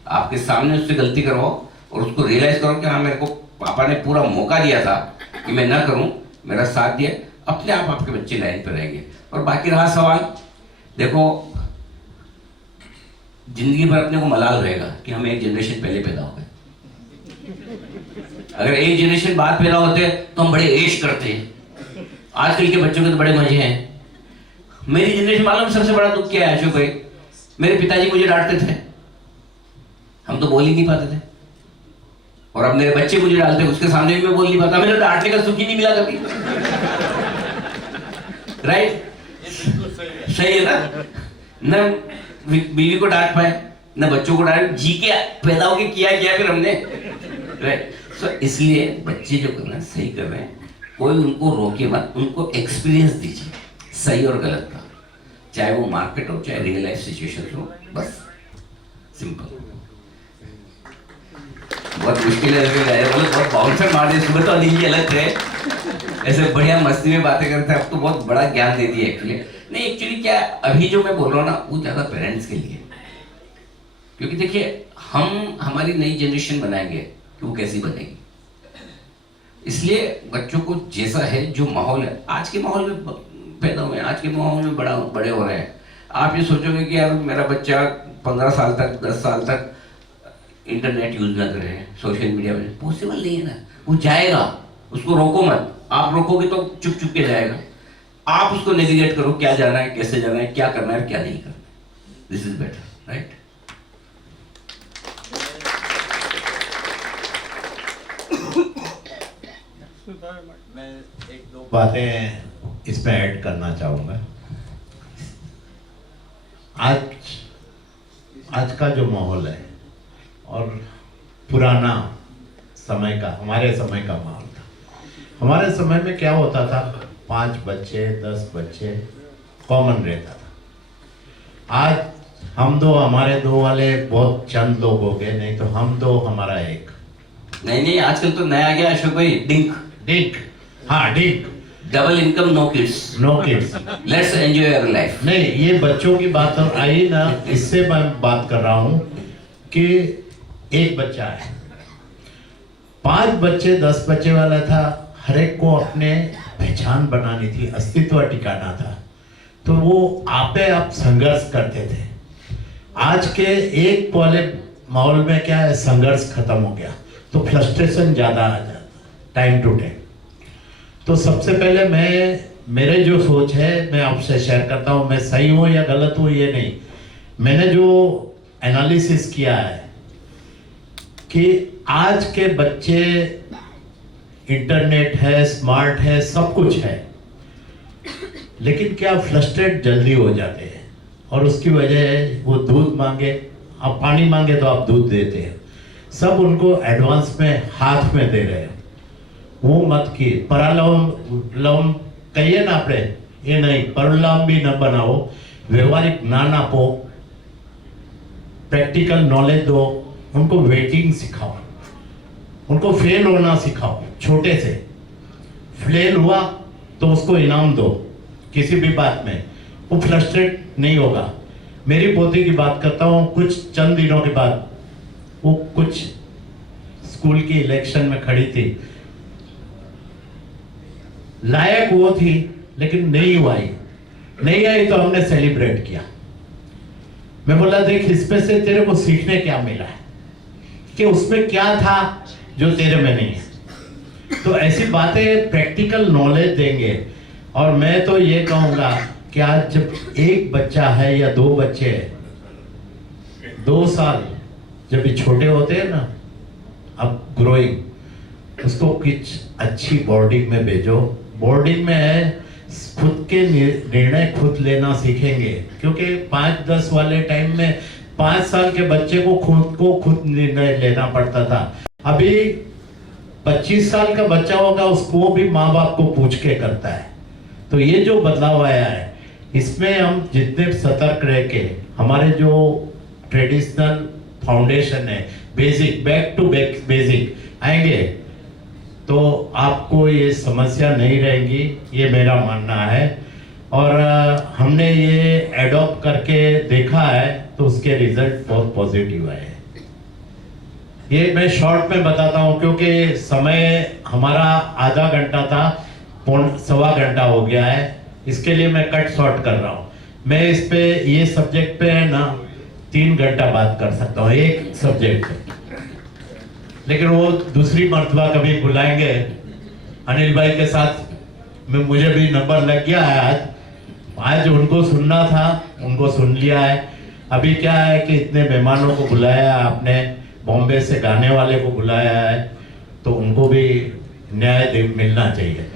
आपके सामने उससे गलती करवाओ और उसको रियलाइज करो कि हाँ मेरे को पापा ने पूरा मौका दिया था कि मैं ना करूं, मेरा साथ दिया। अपने आप आपके बच्चे लाइन पर रहेंगे। और बाकी रहा सवाल, देखो जिंदगी भर अपने को मलाल रहेगा कि हम एक जनरेशन पहले पैदा हो गए। अगर एक जनरेशन बाद पैदा होते तो हम बड़े ऐश करते हैं। आजकल के बच्चों के तो बड़े मजे हैं। मेरी जनरेशन मालूम सबसे बड़ा दुख क्या है अशोक भाई? मेरे पिताजी मुझे डांटते थे, हम तो बोल ही नहीं पाते थे। और अब मेरे बच्चे मुझे डालते, उसके सामने भी मैं बोल नहीं पाता। मेरे डांटने का सुख ही नहीं मिला कभी। राइट? सही है ना? न बीवी को डांट पाए, न बच्चों को डांट, जी के पैदा होके किया फिर हमने। राइट? सो इसलिए बच्चे जो कर रहे हैं सही कर रहे हैं, कोई उनको रोके मत, उनको एक्सपीरियंस दीजिए सही और गलत का, चाहे वो मार्केट हो चाहे रियल लाइफ सिचुएशन हो, बस सिंपल। बहुत मुश्किल है, बहुत बाउंसर मार दिए। सुबह तो अनिल जी अलग थे, ऐसे बढ़िया मस्ती में बातें करते हैं, अब तो बहुत बड़ा ज्ञान दे दिया एक्चुअली। नहीं एक्चुअली क्या अभी जो मैं बोल रहा हूँ ना वो ज़्यादा पेरेंट्स के लिए, क्योंकि देखिए हम हमारी नई जनरेशन बनाएंगे कि वो कैसी बनेगी। इसलिए बच्चों को जैसा है, जो माहौल है, आज के माहौल में पैदा हुए हैं, आज के माहौल में बड़े हो रहे हैं। आप ये सोचोगे कि यार मेरा बच्चा 15 साल तक 10 साल तक इंटरनेट यूज ना करे, सोशल मीडिया में, पॉसिबल नहीं है ना। वो जाएगा, उसको रोको मत। आप रोकोगे तो चुप चुप के जाएगा। आप उसको नेविगेट करो, क्या जाना है, कैसे जाना है, क्या करना है, क्या नहीं करना। This is better, right? मैं एक दो बातें इसमें ऐड करना चाहूँगा। आज का जो माहौल है और पुराना समय का, हमारे समय का माहौल था। हमारे समय में क्या होता था, 5 बच्चे 10 बच्चे कॉमन रहता था। आज हम दो, हमारे दो वाले बहुत चंद लोग हो गए, नहीं तो हम दो हमारा एक। नहीं, आजकल तो नया गया अशोक भाई, डिंक। हाँ, DINK. Double income, no kids. Let's enjoy your life. नहीं, ये बच्चों की बात आई ना, इससे मैं बात कर रहा हूँ कि एक बच्चा है, 5 बच्चे 10 बच्चे वाला था। हर एक को अपने पहचान बनानी थी, अस्तित्व टिकाना था, तो वो आपे आप संघर्ष करते थे। आज के एक वाले माहौल में क्या है, संघर्ष खत्म हो गया, तो फ्रस्ट्रेशन ज्यादा आ जाता टाइम टू टाइम। तो सबसे पहले मेरे जो सोच है मैं आपसे शेयर करता हूँ। मैं सही हूँ या गलत हूँ ये नहीं, मैंने जो एनालिसिस किया है कि आज के बच्चे, इंटरनेट है, स्मार्ट है, सब कुछ है, लेकिन क्या फ्रस्ट्रेट जल्दी हो जाते हैं, और उसकी वजह है वो दूध मांगे, आप पानी मांगे तो आप दूध देते हैं। सब उनको एडवांस में हाथ में दे रहे हैं। वो मत की परालम कहिए ना આપણે, ये नहीं, परलाम भी न बनाओ, व्यवहारिक ज्ञान आपो, प्रैक्टिकल नॉलेज दो, उनको वेटिंग सिखाओ, उनको फेल होना सिखाओ। छोटे से फेल हुआ तो उसको इनाम दो, किसी भी बात में वो फ्रस्ट्रेट नहीं होगा। मेरी पोती की बात करता हूँ, कुछ चंद दिनों के बाद वो कुछ स्कूल की इलेक्शन में खड़ी थी, लायक वो थी लेकिन नहीं आई तो हमने सेलिब्रेट किया। मैं बोला देख, इसमें से तेरे को सीखने क्या मिला है, कि उसमें क्या था जो तेरे में नहीं है। तो ऐसी बातें प्रैक्टिकल नॉलेज देंगे। और मैं तो ये कहूंगा कि आज जब एक बच्चा है या 2 बच्चे हैं, 2 साल जब ये छोटे होते हैं ना, अब ग्रोइंग, उसको कुछ अच्छी बोर्डिंग में भेजो। बोर्डिंग में है, खुद के निर्णय खुद लेना सीखेंगे, क्योंकि 5-10 वाले टाइम में 5 साल के बच्चे को खुद निर्णय लेना पड़ता था। अभी 25 साल का बच्चा होगा, उसको भी माँ बाप को पूछ के करता है। तो ये जो बदलाव आया है, इसमें हम जितने सतर्क रह के, हमारे जो ट्रेडिशनल फाउंडेशन है, बेसिक, बैक टू बेसिक आएंगे, तो आपको ये समस्या नहीं रहेगी, ये मेरा मानना है। और हमने ये एडॉप्ट करके देखा है, तो उसके रिजल्ट बहुत पॉजिटिव आए हैं। ये मैं शॉर्ट में बताता हूँ, क्योंकि समय हमारा आधा घंटा था, 1.25 घंटा हो गया है, इसके लिए मैं कट शॉर्ट कर रहा हूँ। मैं इस पे, ये सब्जेक्ट पे है ना 3 घंटा बात कर सकता हूँ, एक सब्जेक्ट पे, लेकिन वो दूसरी मर्तबा कभी बुलाएंगे अनिल भाई के साथ। मुझे भी नंबर लग गया है, आज उनको सुनना था, उनको सुन लिया है। अभी क्या है कि इतने मेहमानों को बुलाया है आपने, बॉम्बे से गाने वाले को बुलाया है, तो उनको भी न्याय मिलना चाहिए।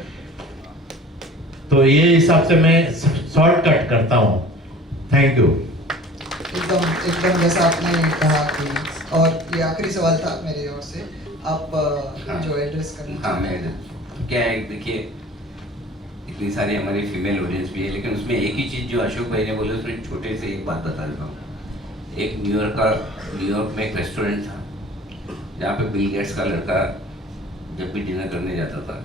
तो ये हिसाब से मैं शॉर्टकट करता हूँ। Thank you. एकदम जैसा आपने कहा कि, और ये आखिरी सवाल था मेरी ओर से, आप जो एड्रेस करना। हाँ, मैं क्या है, देखिए इतनी सारी हमारी फीमेल ऑडियंस भी है, लेकिन उसमें एक ही चीज़ जो अशोक भाई ने बोले, उसमें छोटे से एक बात बता देता हूँ। एक न्यूयॉर्क में एक रेस्टोरेंट था, जहाँ पे बिल गेट्स का लड़का जब भी डिनर करने जाता था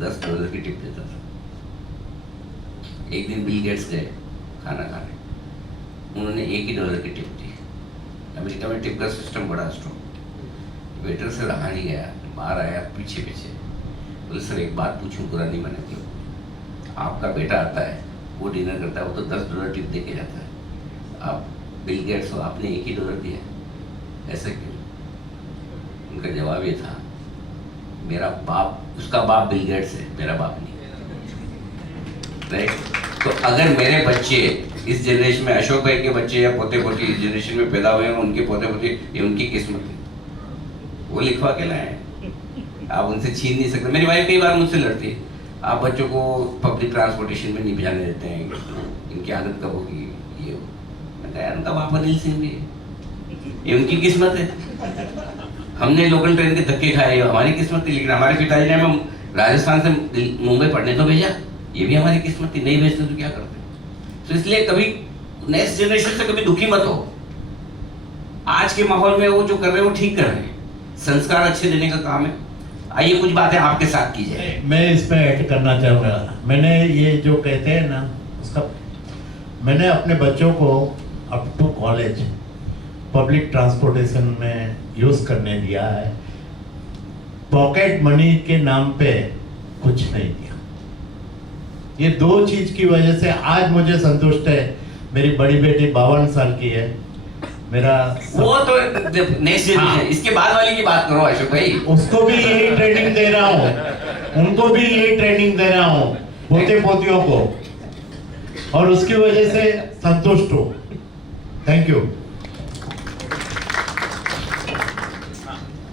$10 की टिप देता था। एक दिन बिल गेट्स गए खाना खाने, उन्होंने $1 की टिप दी। अमेरिका में टिप का सिस्टम बड़ा स्ट्रॉन्ग। वेटर से रहा नहीं गया, बाहर आया पीछे बोले, सर एक बात पूछूं, बुरा नहीं माने, आपका बेटा आता है, वो डिनर करता है, वो तो $10 टिप दे के जाता है। आप बिल गेट्स हो, आपने एक ही $1 दिया, ऐसा क्यों? उनका जवाब ये था, मेरा बाप, उसका बाप बिल गेट्स है, मेरा बाप नहीं। राइट? तो अगर मेरे बच्चे इस जनरेशन में, अशोक भाई के बच्चे या पोते पोती इस जनरेशन में पैदा हुए हैं, उनके पोते पोती, ये उनकी किस्मत है, वो लिखवा के लाए, आप उनसे छीन नहीं सकते। मेरी वाइफ कई बार मुझसे लड़ती है, आप बच्चों को पब्लिक ट्रांसपोर्टेशन में नहीं भेजाने देते हैं, इनकी आदत कब होगी, ये मैं कहा उनका बाप अनिल सिंह भी है, ये उनकी किस्मत है। हमने लोकल ट्रेन के धक्के खाए, हमारी किस्मत थी, लेकिन हमारे पिताजी ने हमें राजस्थान से मुंबई पढ़ने तो भेजा, ये भी हमारी किस्मत थी, नहीं भेजते तो क्या करते। तो इसलिए कभी नेक्स्ट जनरेशन से कभी दुखी मत हो, आज के माहौल में वो जो कर रहे हैं वो ठीक कर रहे हैं, संस्कार अच्छे देने का काम है। आइए कुछ बातें आपके साथ की जाए। मैं इसमें ऐड करना चाहूँगा, मैंने ये जो कहते हैं ना उसका, मैंने अपने बच्चों को up to college public transportation में यूज़ करने दिया है, पॉकेट मनी के नाम पे कुछ नहीं दिया। ये दो चीज की वजह से आज मुझे संतुष्ट है। मेरी बड़ी बेटी 52 साल की है, मेरा वो तो नेक्स्ट जनरेशन, इसके बाद वाली की बात करो अशोक भाई। उसको भी यही ट्रेनिंग दे रहा हूँ, उनको भी यही ट्रेनिंग दे रहा हूँ, पोते पोतियों को, और उसकी वजह से संतुष्ट हूँ। Thank you.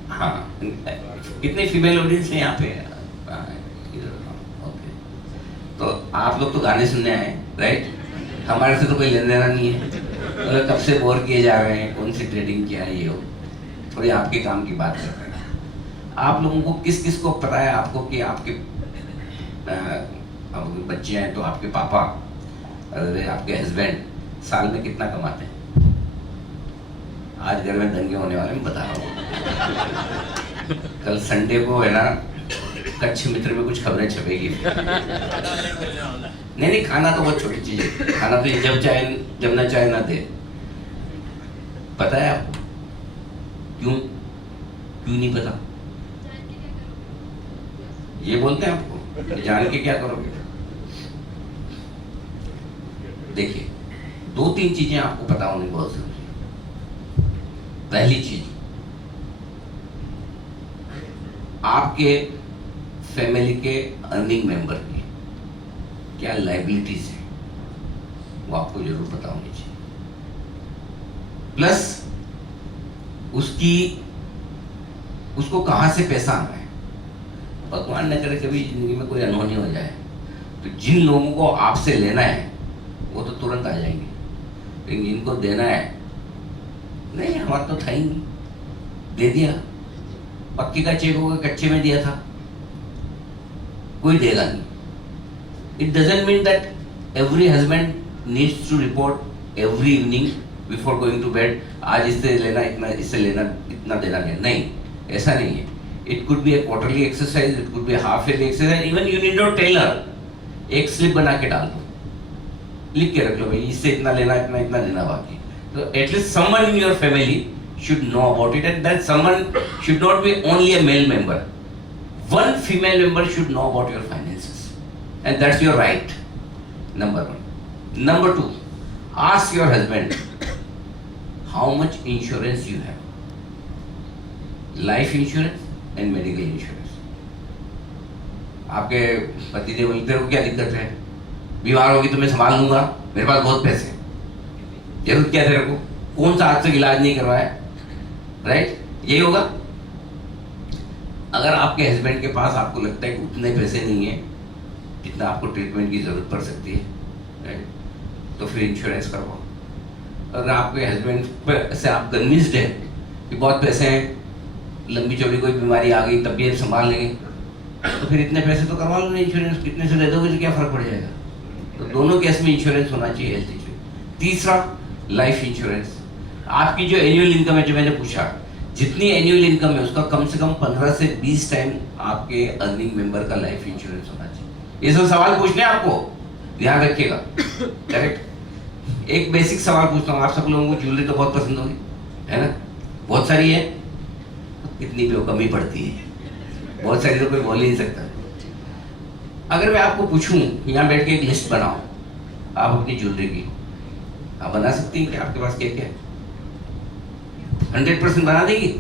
हाँ, कितने फीमेल ऑडियंस है यहाँ पे? ओके, तो आप लोग तो गाने सुनने आए, राइट? हमारे से तो कोई लेना देना नहीं है, मतलब कब से बोर किए जा रहे हैं, कौन सी ट्रेडिंग क्या है, ये हो थोड़ी आपके काम की बात कर रहे हैं। आप लोगों को किस किस को पता है आपको कि आपके बच्चे हैं तो आपके पापा, आपके हस्बैंड साल में कितना कमाते हैं? आज घर में दंगे होने वाले, मैं बता रहा हूँ। कल संडे को है ना, कच्छ मित्र में कुछ खबरें छपेगी। नहीं, खाना तो बहुत छोटी चीज है, खाना तो जब ना चाहे ना दे। पता है आपको क्यों नहीं पता? ये बोलते हैं आपको, जान के क्या करोगे? देखिए, 2-3 चीजें आपको पता होनी बहुत जरूरी है। पहली चीज, आपके फैमिली के अर्निंग मेंबर की क्या लायबिलिटीज है, वो आपको जरूर पता होनी चाहिए। प्लस उसको कहां से पैसा आना है। भगवान न करे कभी जिंदगी में कोई अनहोनी हो जाए, तो जिन लोगों को आपसे लेना है वो तो तुरंत आ जाएंगे, लेकिन जिनको देना है, नहीं हमारा तो था ही नहीं, दे दिया, पक्के का चेक होगा, कच्चे में दिया था, कोई देगा नहीं। It doesn't mean that every husband needs to report every evening before going to bed, आज इससे लेना इतना, इससे लेना इतना देना नहीं, ऐसा नहीं है। It could be a quarterly exercise, it could be a half yearly exercise, even you need not tell her, एक स्लिप बना के डाल दो, लिख के रख लो भाई इससे इतना लेना, इतना देना बाकी। तो at least someone in your family should know about it, and that someone should not be only a male member. One female member should know about your finances, and that's your right. Number 1. Number 2, ask your husband how much insurance you have. Life insurance and medical insurance. आपके पति देव बोलते हो क्या दिक्कत है, बीमार होगी तो मैं संभाल लूंगा, मेरे पास बहुत पैसे, जरूरत क्या तेरे को, कौन सा आज तक इलाज नहीं करवाया, राइट? यही होगा। अगर आपके हस्बैंड के पास आपको लगता है कि उतने पैसे नहीं है जितना आपको ट्रीटमेंट की जरूरत पड़ सकती है, राइट, तो फिर इंश्योरेंस करवाओ। अगर आपके हस्बैंड से आप कन्विंस्ड है कि बहुत पैसे हैं, लंबी चौड़ी कोई बीमारी आ गई तब भी संभाल लेंगे, तो फिर इतने पैसे तो करवा लो इंश्योरेंस, कितने से दे दोगे तो क्या फर्क पड़ जाएगा। तो दोनों केस में इंश्योरेंस होना चाहिए, हेल्थ इंश्योरेंस। तीसरा, लाइफ इंश्योरेंस। आपकी जो एनुअल इनकम है, जो मैंने पूछा, जितनी एनुअल इनकम है उसका कम से कम 15 से 20 टाइम आपके अर्निंग मेंबर का लाइफ इंश्योरेंस होना चाहिए। ये सब सवाल पूछने आपको, ध्यान रखिएगा, करेक्ट? एक बेसिक सवाल पूछता हूँ, आप सब लोगों को ज्वेलरी तो बहुत पसंद होगी, है ना? बहुत सारी है, कितनी भी कमी पड़ती है, बहुत सारी तो कोई बोल ही नहीं सकता। अगर मैं आपको पूछूं यहाँ बैठ के एक लिस्ट बनाओ, आप अपनी ज्वेलरी की आप बना सकती हैं कि आपके पास क्या क्या है? 100% बना देगी?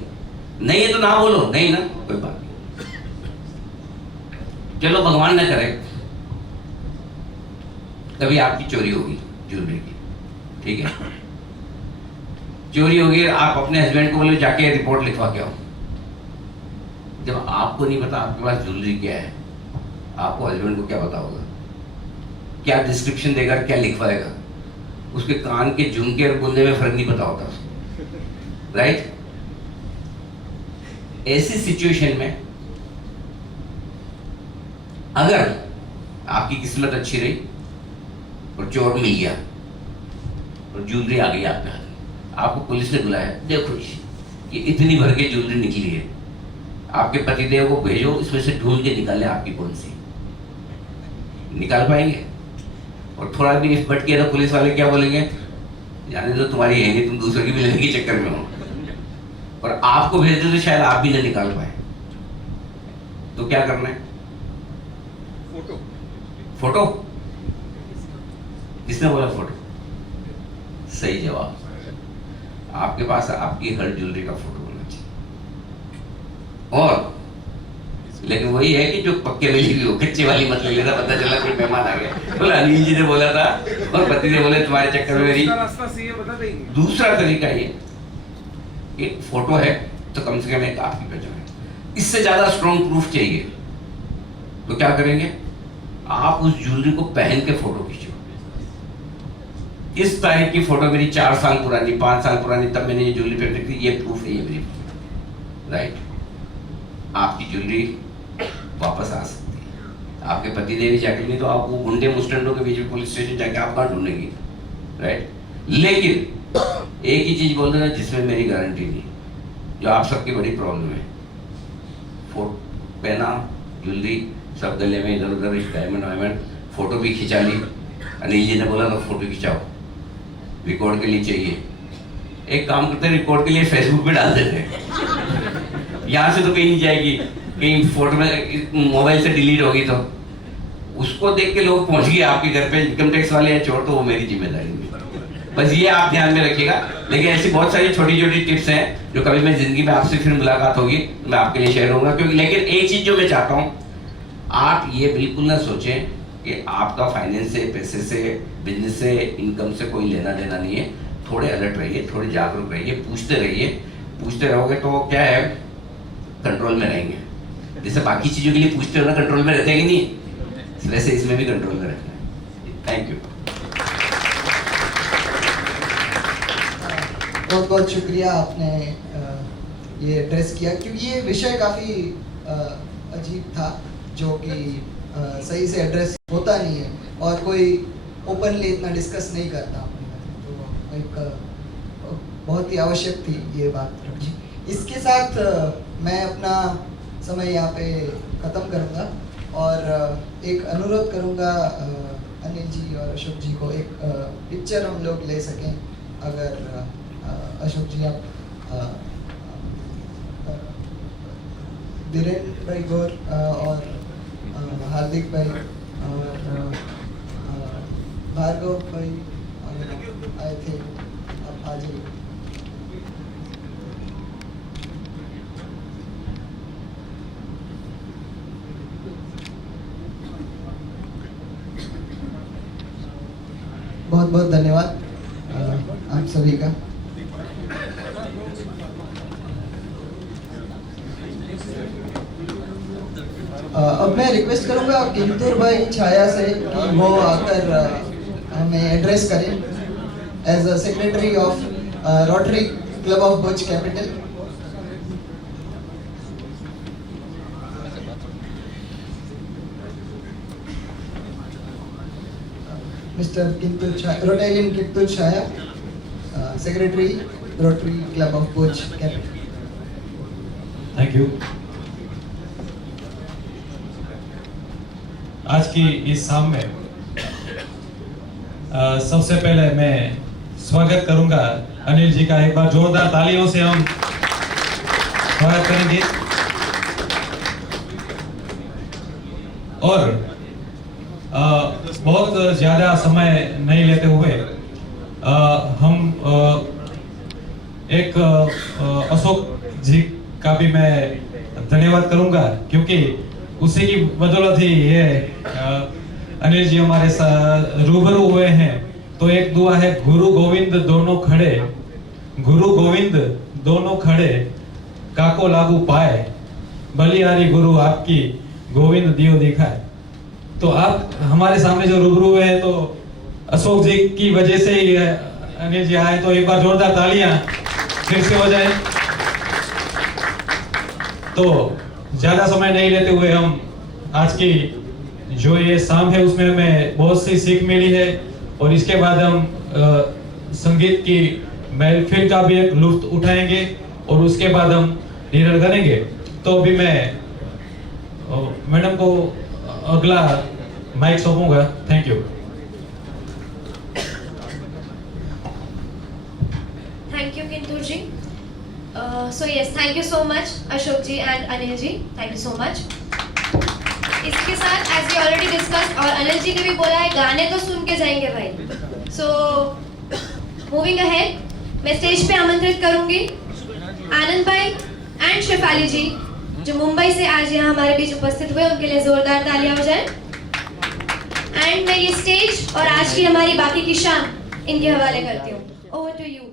नहीं है तो ना बोलो, नहीं ना, कोई बात नहीं। चलो भगवान ना करे कभी आपकी चोरी होगी ज्वेलरी की, ठीक है? चोरी होगी, आप अपने हस्बैंड को बोले जाके रिपोर्ट लिखवा के आओ। जब आपको नहीं पता आपके पास ज्वेलरी क्या है, आपको हस्बैंड को क्या पता होगा? क्या डिस्क्रिप्शन देगा, क्या लिखवाएगा? उसके कान के झुमके और गुंदे में फर्क नहीं पता होता उसको, राइट? ऐसी सिचुएशन में अगर आपकी किस्मत अच्छी रही और चोर मिल गया और ज्वेलरी आ गई आपके हाथ में, आपको पुलिस ने बुलाया, देखो ये इतनी भर के ज्वेलरी निकली है, आपके पतिदेव को भेजो इसमें से ढूंढ के निकाले आपकी कौन सी। निकाल पाएंगे? और थोड़ा भी इफ बट किया तो पुलिस वाले क्या बोलेंगे, जाने दो तुम्हारी है नहीं, तुम दूसरों की भी लेने के चक्कर में हो। और आपको भेज दो तो शायद आप भी ना निकाल पाए। तो क्या करना है? फोटो। किसने बोला फोटो? सही जवाब। आपके पास आपकी हर ज्वेलरी का फोटो होना चाहिए। और लेकिन वही है कि जो पक्के वाली भी हो, कच्चे वाली मत ले लेना। पता चला कोई मेहमान आ गया, बोला अनिल जी ने बोला था और पति ने बोले तुम्हारे चक्कर में मेरी। दूसरा तरीका ये कि फोटो है तो कम से कम एक आपकी पहचान है। इससे ज्यादा स्ट्रॉन्ग प्रूफ चाहिए तो क्या करेंगे? आप उस ज्वेलरी को पहन के फोटो खींचो। इस तारीख की फोटो मेरी 4 साल पुरानी, 5 साल पुरानी, तब मैंने ये ज्वेलरी पहन रखी थी, ये प्रूफ है, ये मेरी, राइट? आपकी ज्वेलरी वापस आ सकती है। आपके पति देवी जाके, नहीं तो आप वो गुंडे मुस्टंडों के बीच में पुलिस स्टेशन जाके आप कहाँ ढूंढेंगे, राइट? लेकिन एक ही चीज बोल देना जिसमें मेरी गारंटी नहीं, जो आप सबकी बड़ी प्रॉब्लम है, पहना ज्वेलरी सब गले में इधर उधर डायमंड वायमंड, फोटो भी खिंचा ली। अनिल जी ने बोला तो फोटो खिंचाओ, रिकॉर्ड के लिए चाहिए। एक काम करते हैं, रिकॉर्ड के लिए फेसबुक पे डाल देते हैं। यहाँ से तो कहीं नहीं जाएगी, कहीं फोटो में मोबाइल से डिलीट होगी तो उसको देख के लोग पहुंच गए आपके घर पे, इनकम टैक्स वाले या चोर, तो वो मेरी जिम्मेदारी नहीं। बस ये आप ध्यान में रखिएगा। लेकिन ऐसी बहुत सारी छोटी छोटी टिप्स हैं जो कभी मैं जिंदगी में आपसे फिर मुलाकात होगी मैं आपके लिए शेयर करूंगा। क्योंकि लेकिन एक चीज जो मैं चाहता हूँ, आप ये बिल्कुल ना सोचें कि आपका फाइनेंस से, पैसे से, बिजनेस से, इनकम से कोई लेना देना नहीं है। थोड़े अलर्ट रहिए, थोड़े जागरूक रहिए, पूछते रहिए। पूछते रहोगे तो क्या है, कंट्रोल में रहेंगे। जैसे बाकी चीजों के लिए पूछते हो ना, कंट्रोल में रहते हैं कि नहीं, वैसे इसमें भी कंट्रोल में रखना है। Thank you. बहुत बहुत शुक्रिया आपने ये एड्रेस किया, क्योंकि ये विषय काफ़ी अजीब था जो कि सही से एड्रेस होता नहीं है और कोई ओपनली इतना डिस्कस नहीं करता अपने में। तो एक बहुत ही आवश्यक थी ये बात रखनी। इसके साथ मैं अपना समय यहाँ पे ख़त्म करूँगा और एक अनुरोध करूँगा अनिल जी और अशोक जी को, एक पिक्चर हम लोग ले सकें। अगर अशोक जी आप धीरेन्द्र भाई गौर और हार्दिक भाई और भार्गव भाई आए थे, आप आ जाइए। बहुत बहुत धन्यवाद आप सभी का। अब मैं रिक्वेस्ट करूंगा किंतुर भाई छाया से कि वो आकर हमें एड्रेस करें as a secretary of Rotary Club of Bhuj Capital. Mister Kintur Chhaya, rotarian Kintur Chhaya, secretary Rotary Club of Bhuj Capital. Thank you. आज की इस शाम में सबसे पहले मैं स्वागत करूंगा अनिल जी का। एक बार जोरदार तालियों से हम स्वागत करेंगे। और बहुत ज़्यादा समय नहीं लेते हुए हम एक अशोक जी का भी मैं धन्यवाद करूंगा, क्योंकि उसी की बदौलत ही ये अनिल जी हमारे साथ रूबरू हुए हैं। तो एक दुआ है, गुरु गोविंद दोनों खड़े, गुरु गोविंद दोनों खड़े, काको लागू पाए, बलिहारी गुरु आपकी गोविंद दियो दिखाए। तो आप हमारे सामने जो रूबरू हुए हैं तो अशोक जी की वजह से ही अनिल जी आए। तो एक बार जोरदार तालियां फिर से हो जाए। तो ज्यादा समय नहीं लेते हुए हम आज की जो ये शाम है उसमें हमें बहुत सी सीख मिली है, और इसके बाद हम संगीत की महफिल का भी एक लुत्फ उठाएंगे और उसके बाद हम डिनर करेंगे। तो अभी मैं मैडम को अगला माइक सौंपूंगा। Thank you. Thank you, Kintur ji. So yes, thank you so much, Ashok ji and Anil ji. Thank you so much. इसके साथ as we already discussed, और अनिल जी ने भी बोला है गाने तो सुन के जाएंगे भाई। So moving ahead, मैं स्टेज पे आमंत्रित करूंगी आनंद भाई एंड शेफाली जी, जो मुंबई से आज यहाँ हमारे बीच उपस्थित हुए। उनके लिए जोरदार तालियां हो जाए। एंड मैं ये स्टेज और आज की हमारी बाकी की शाम इनके हवाले करती हूँ। Over to you.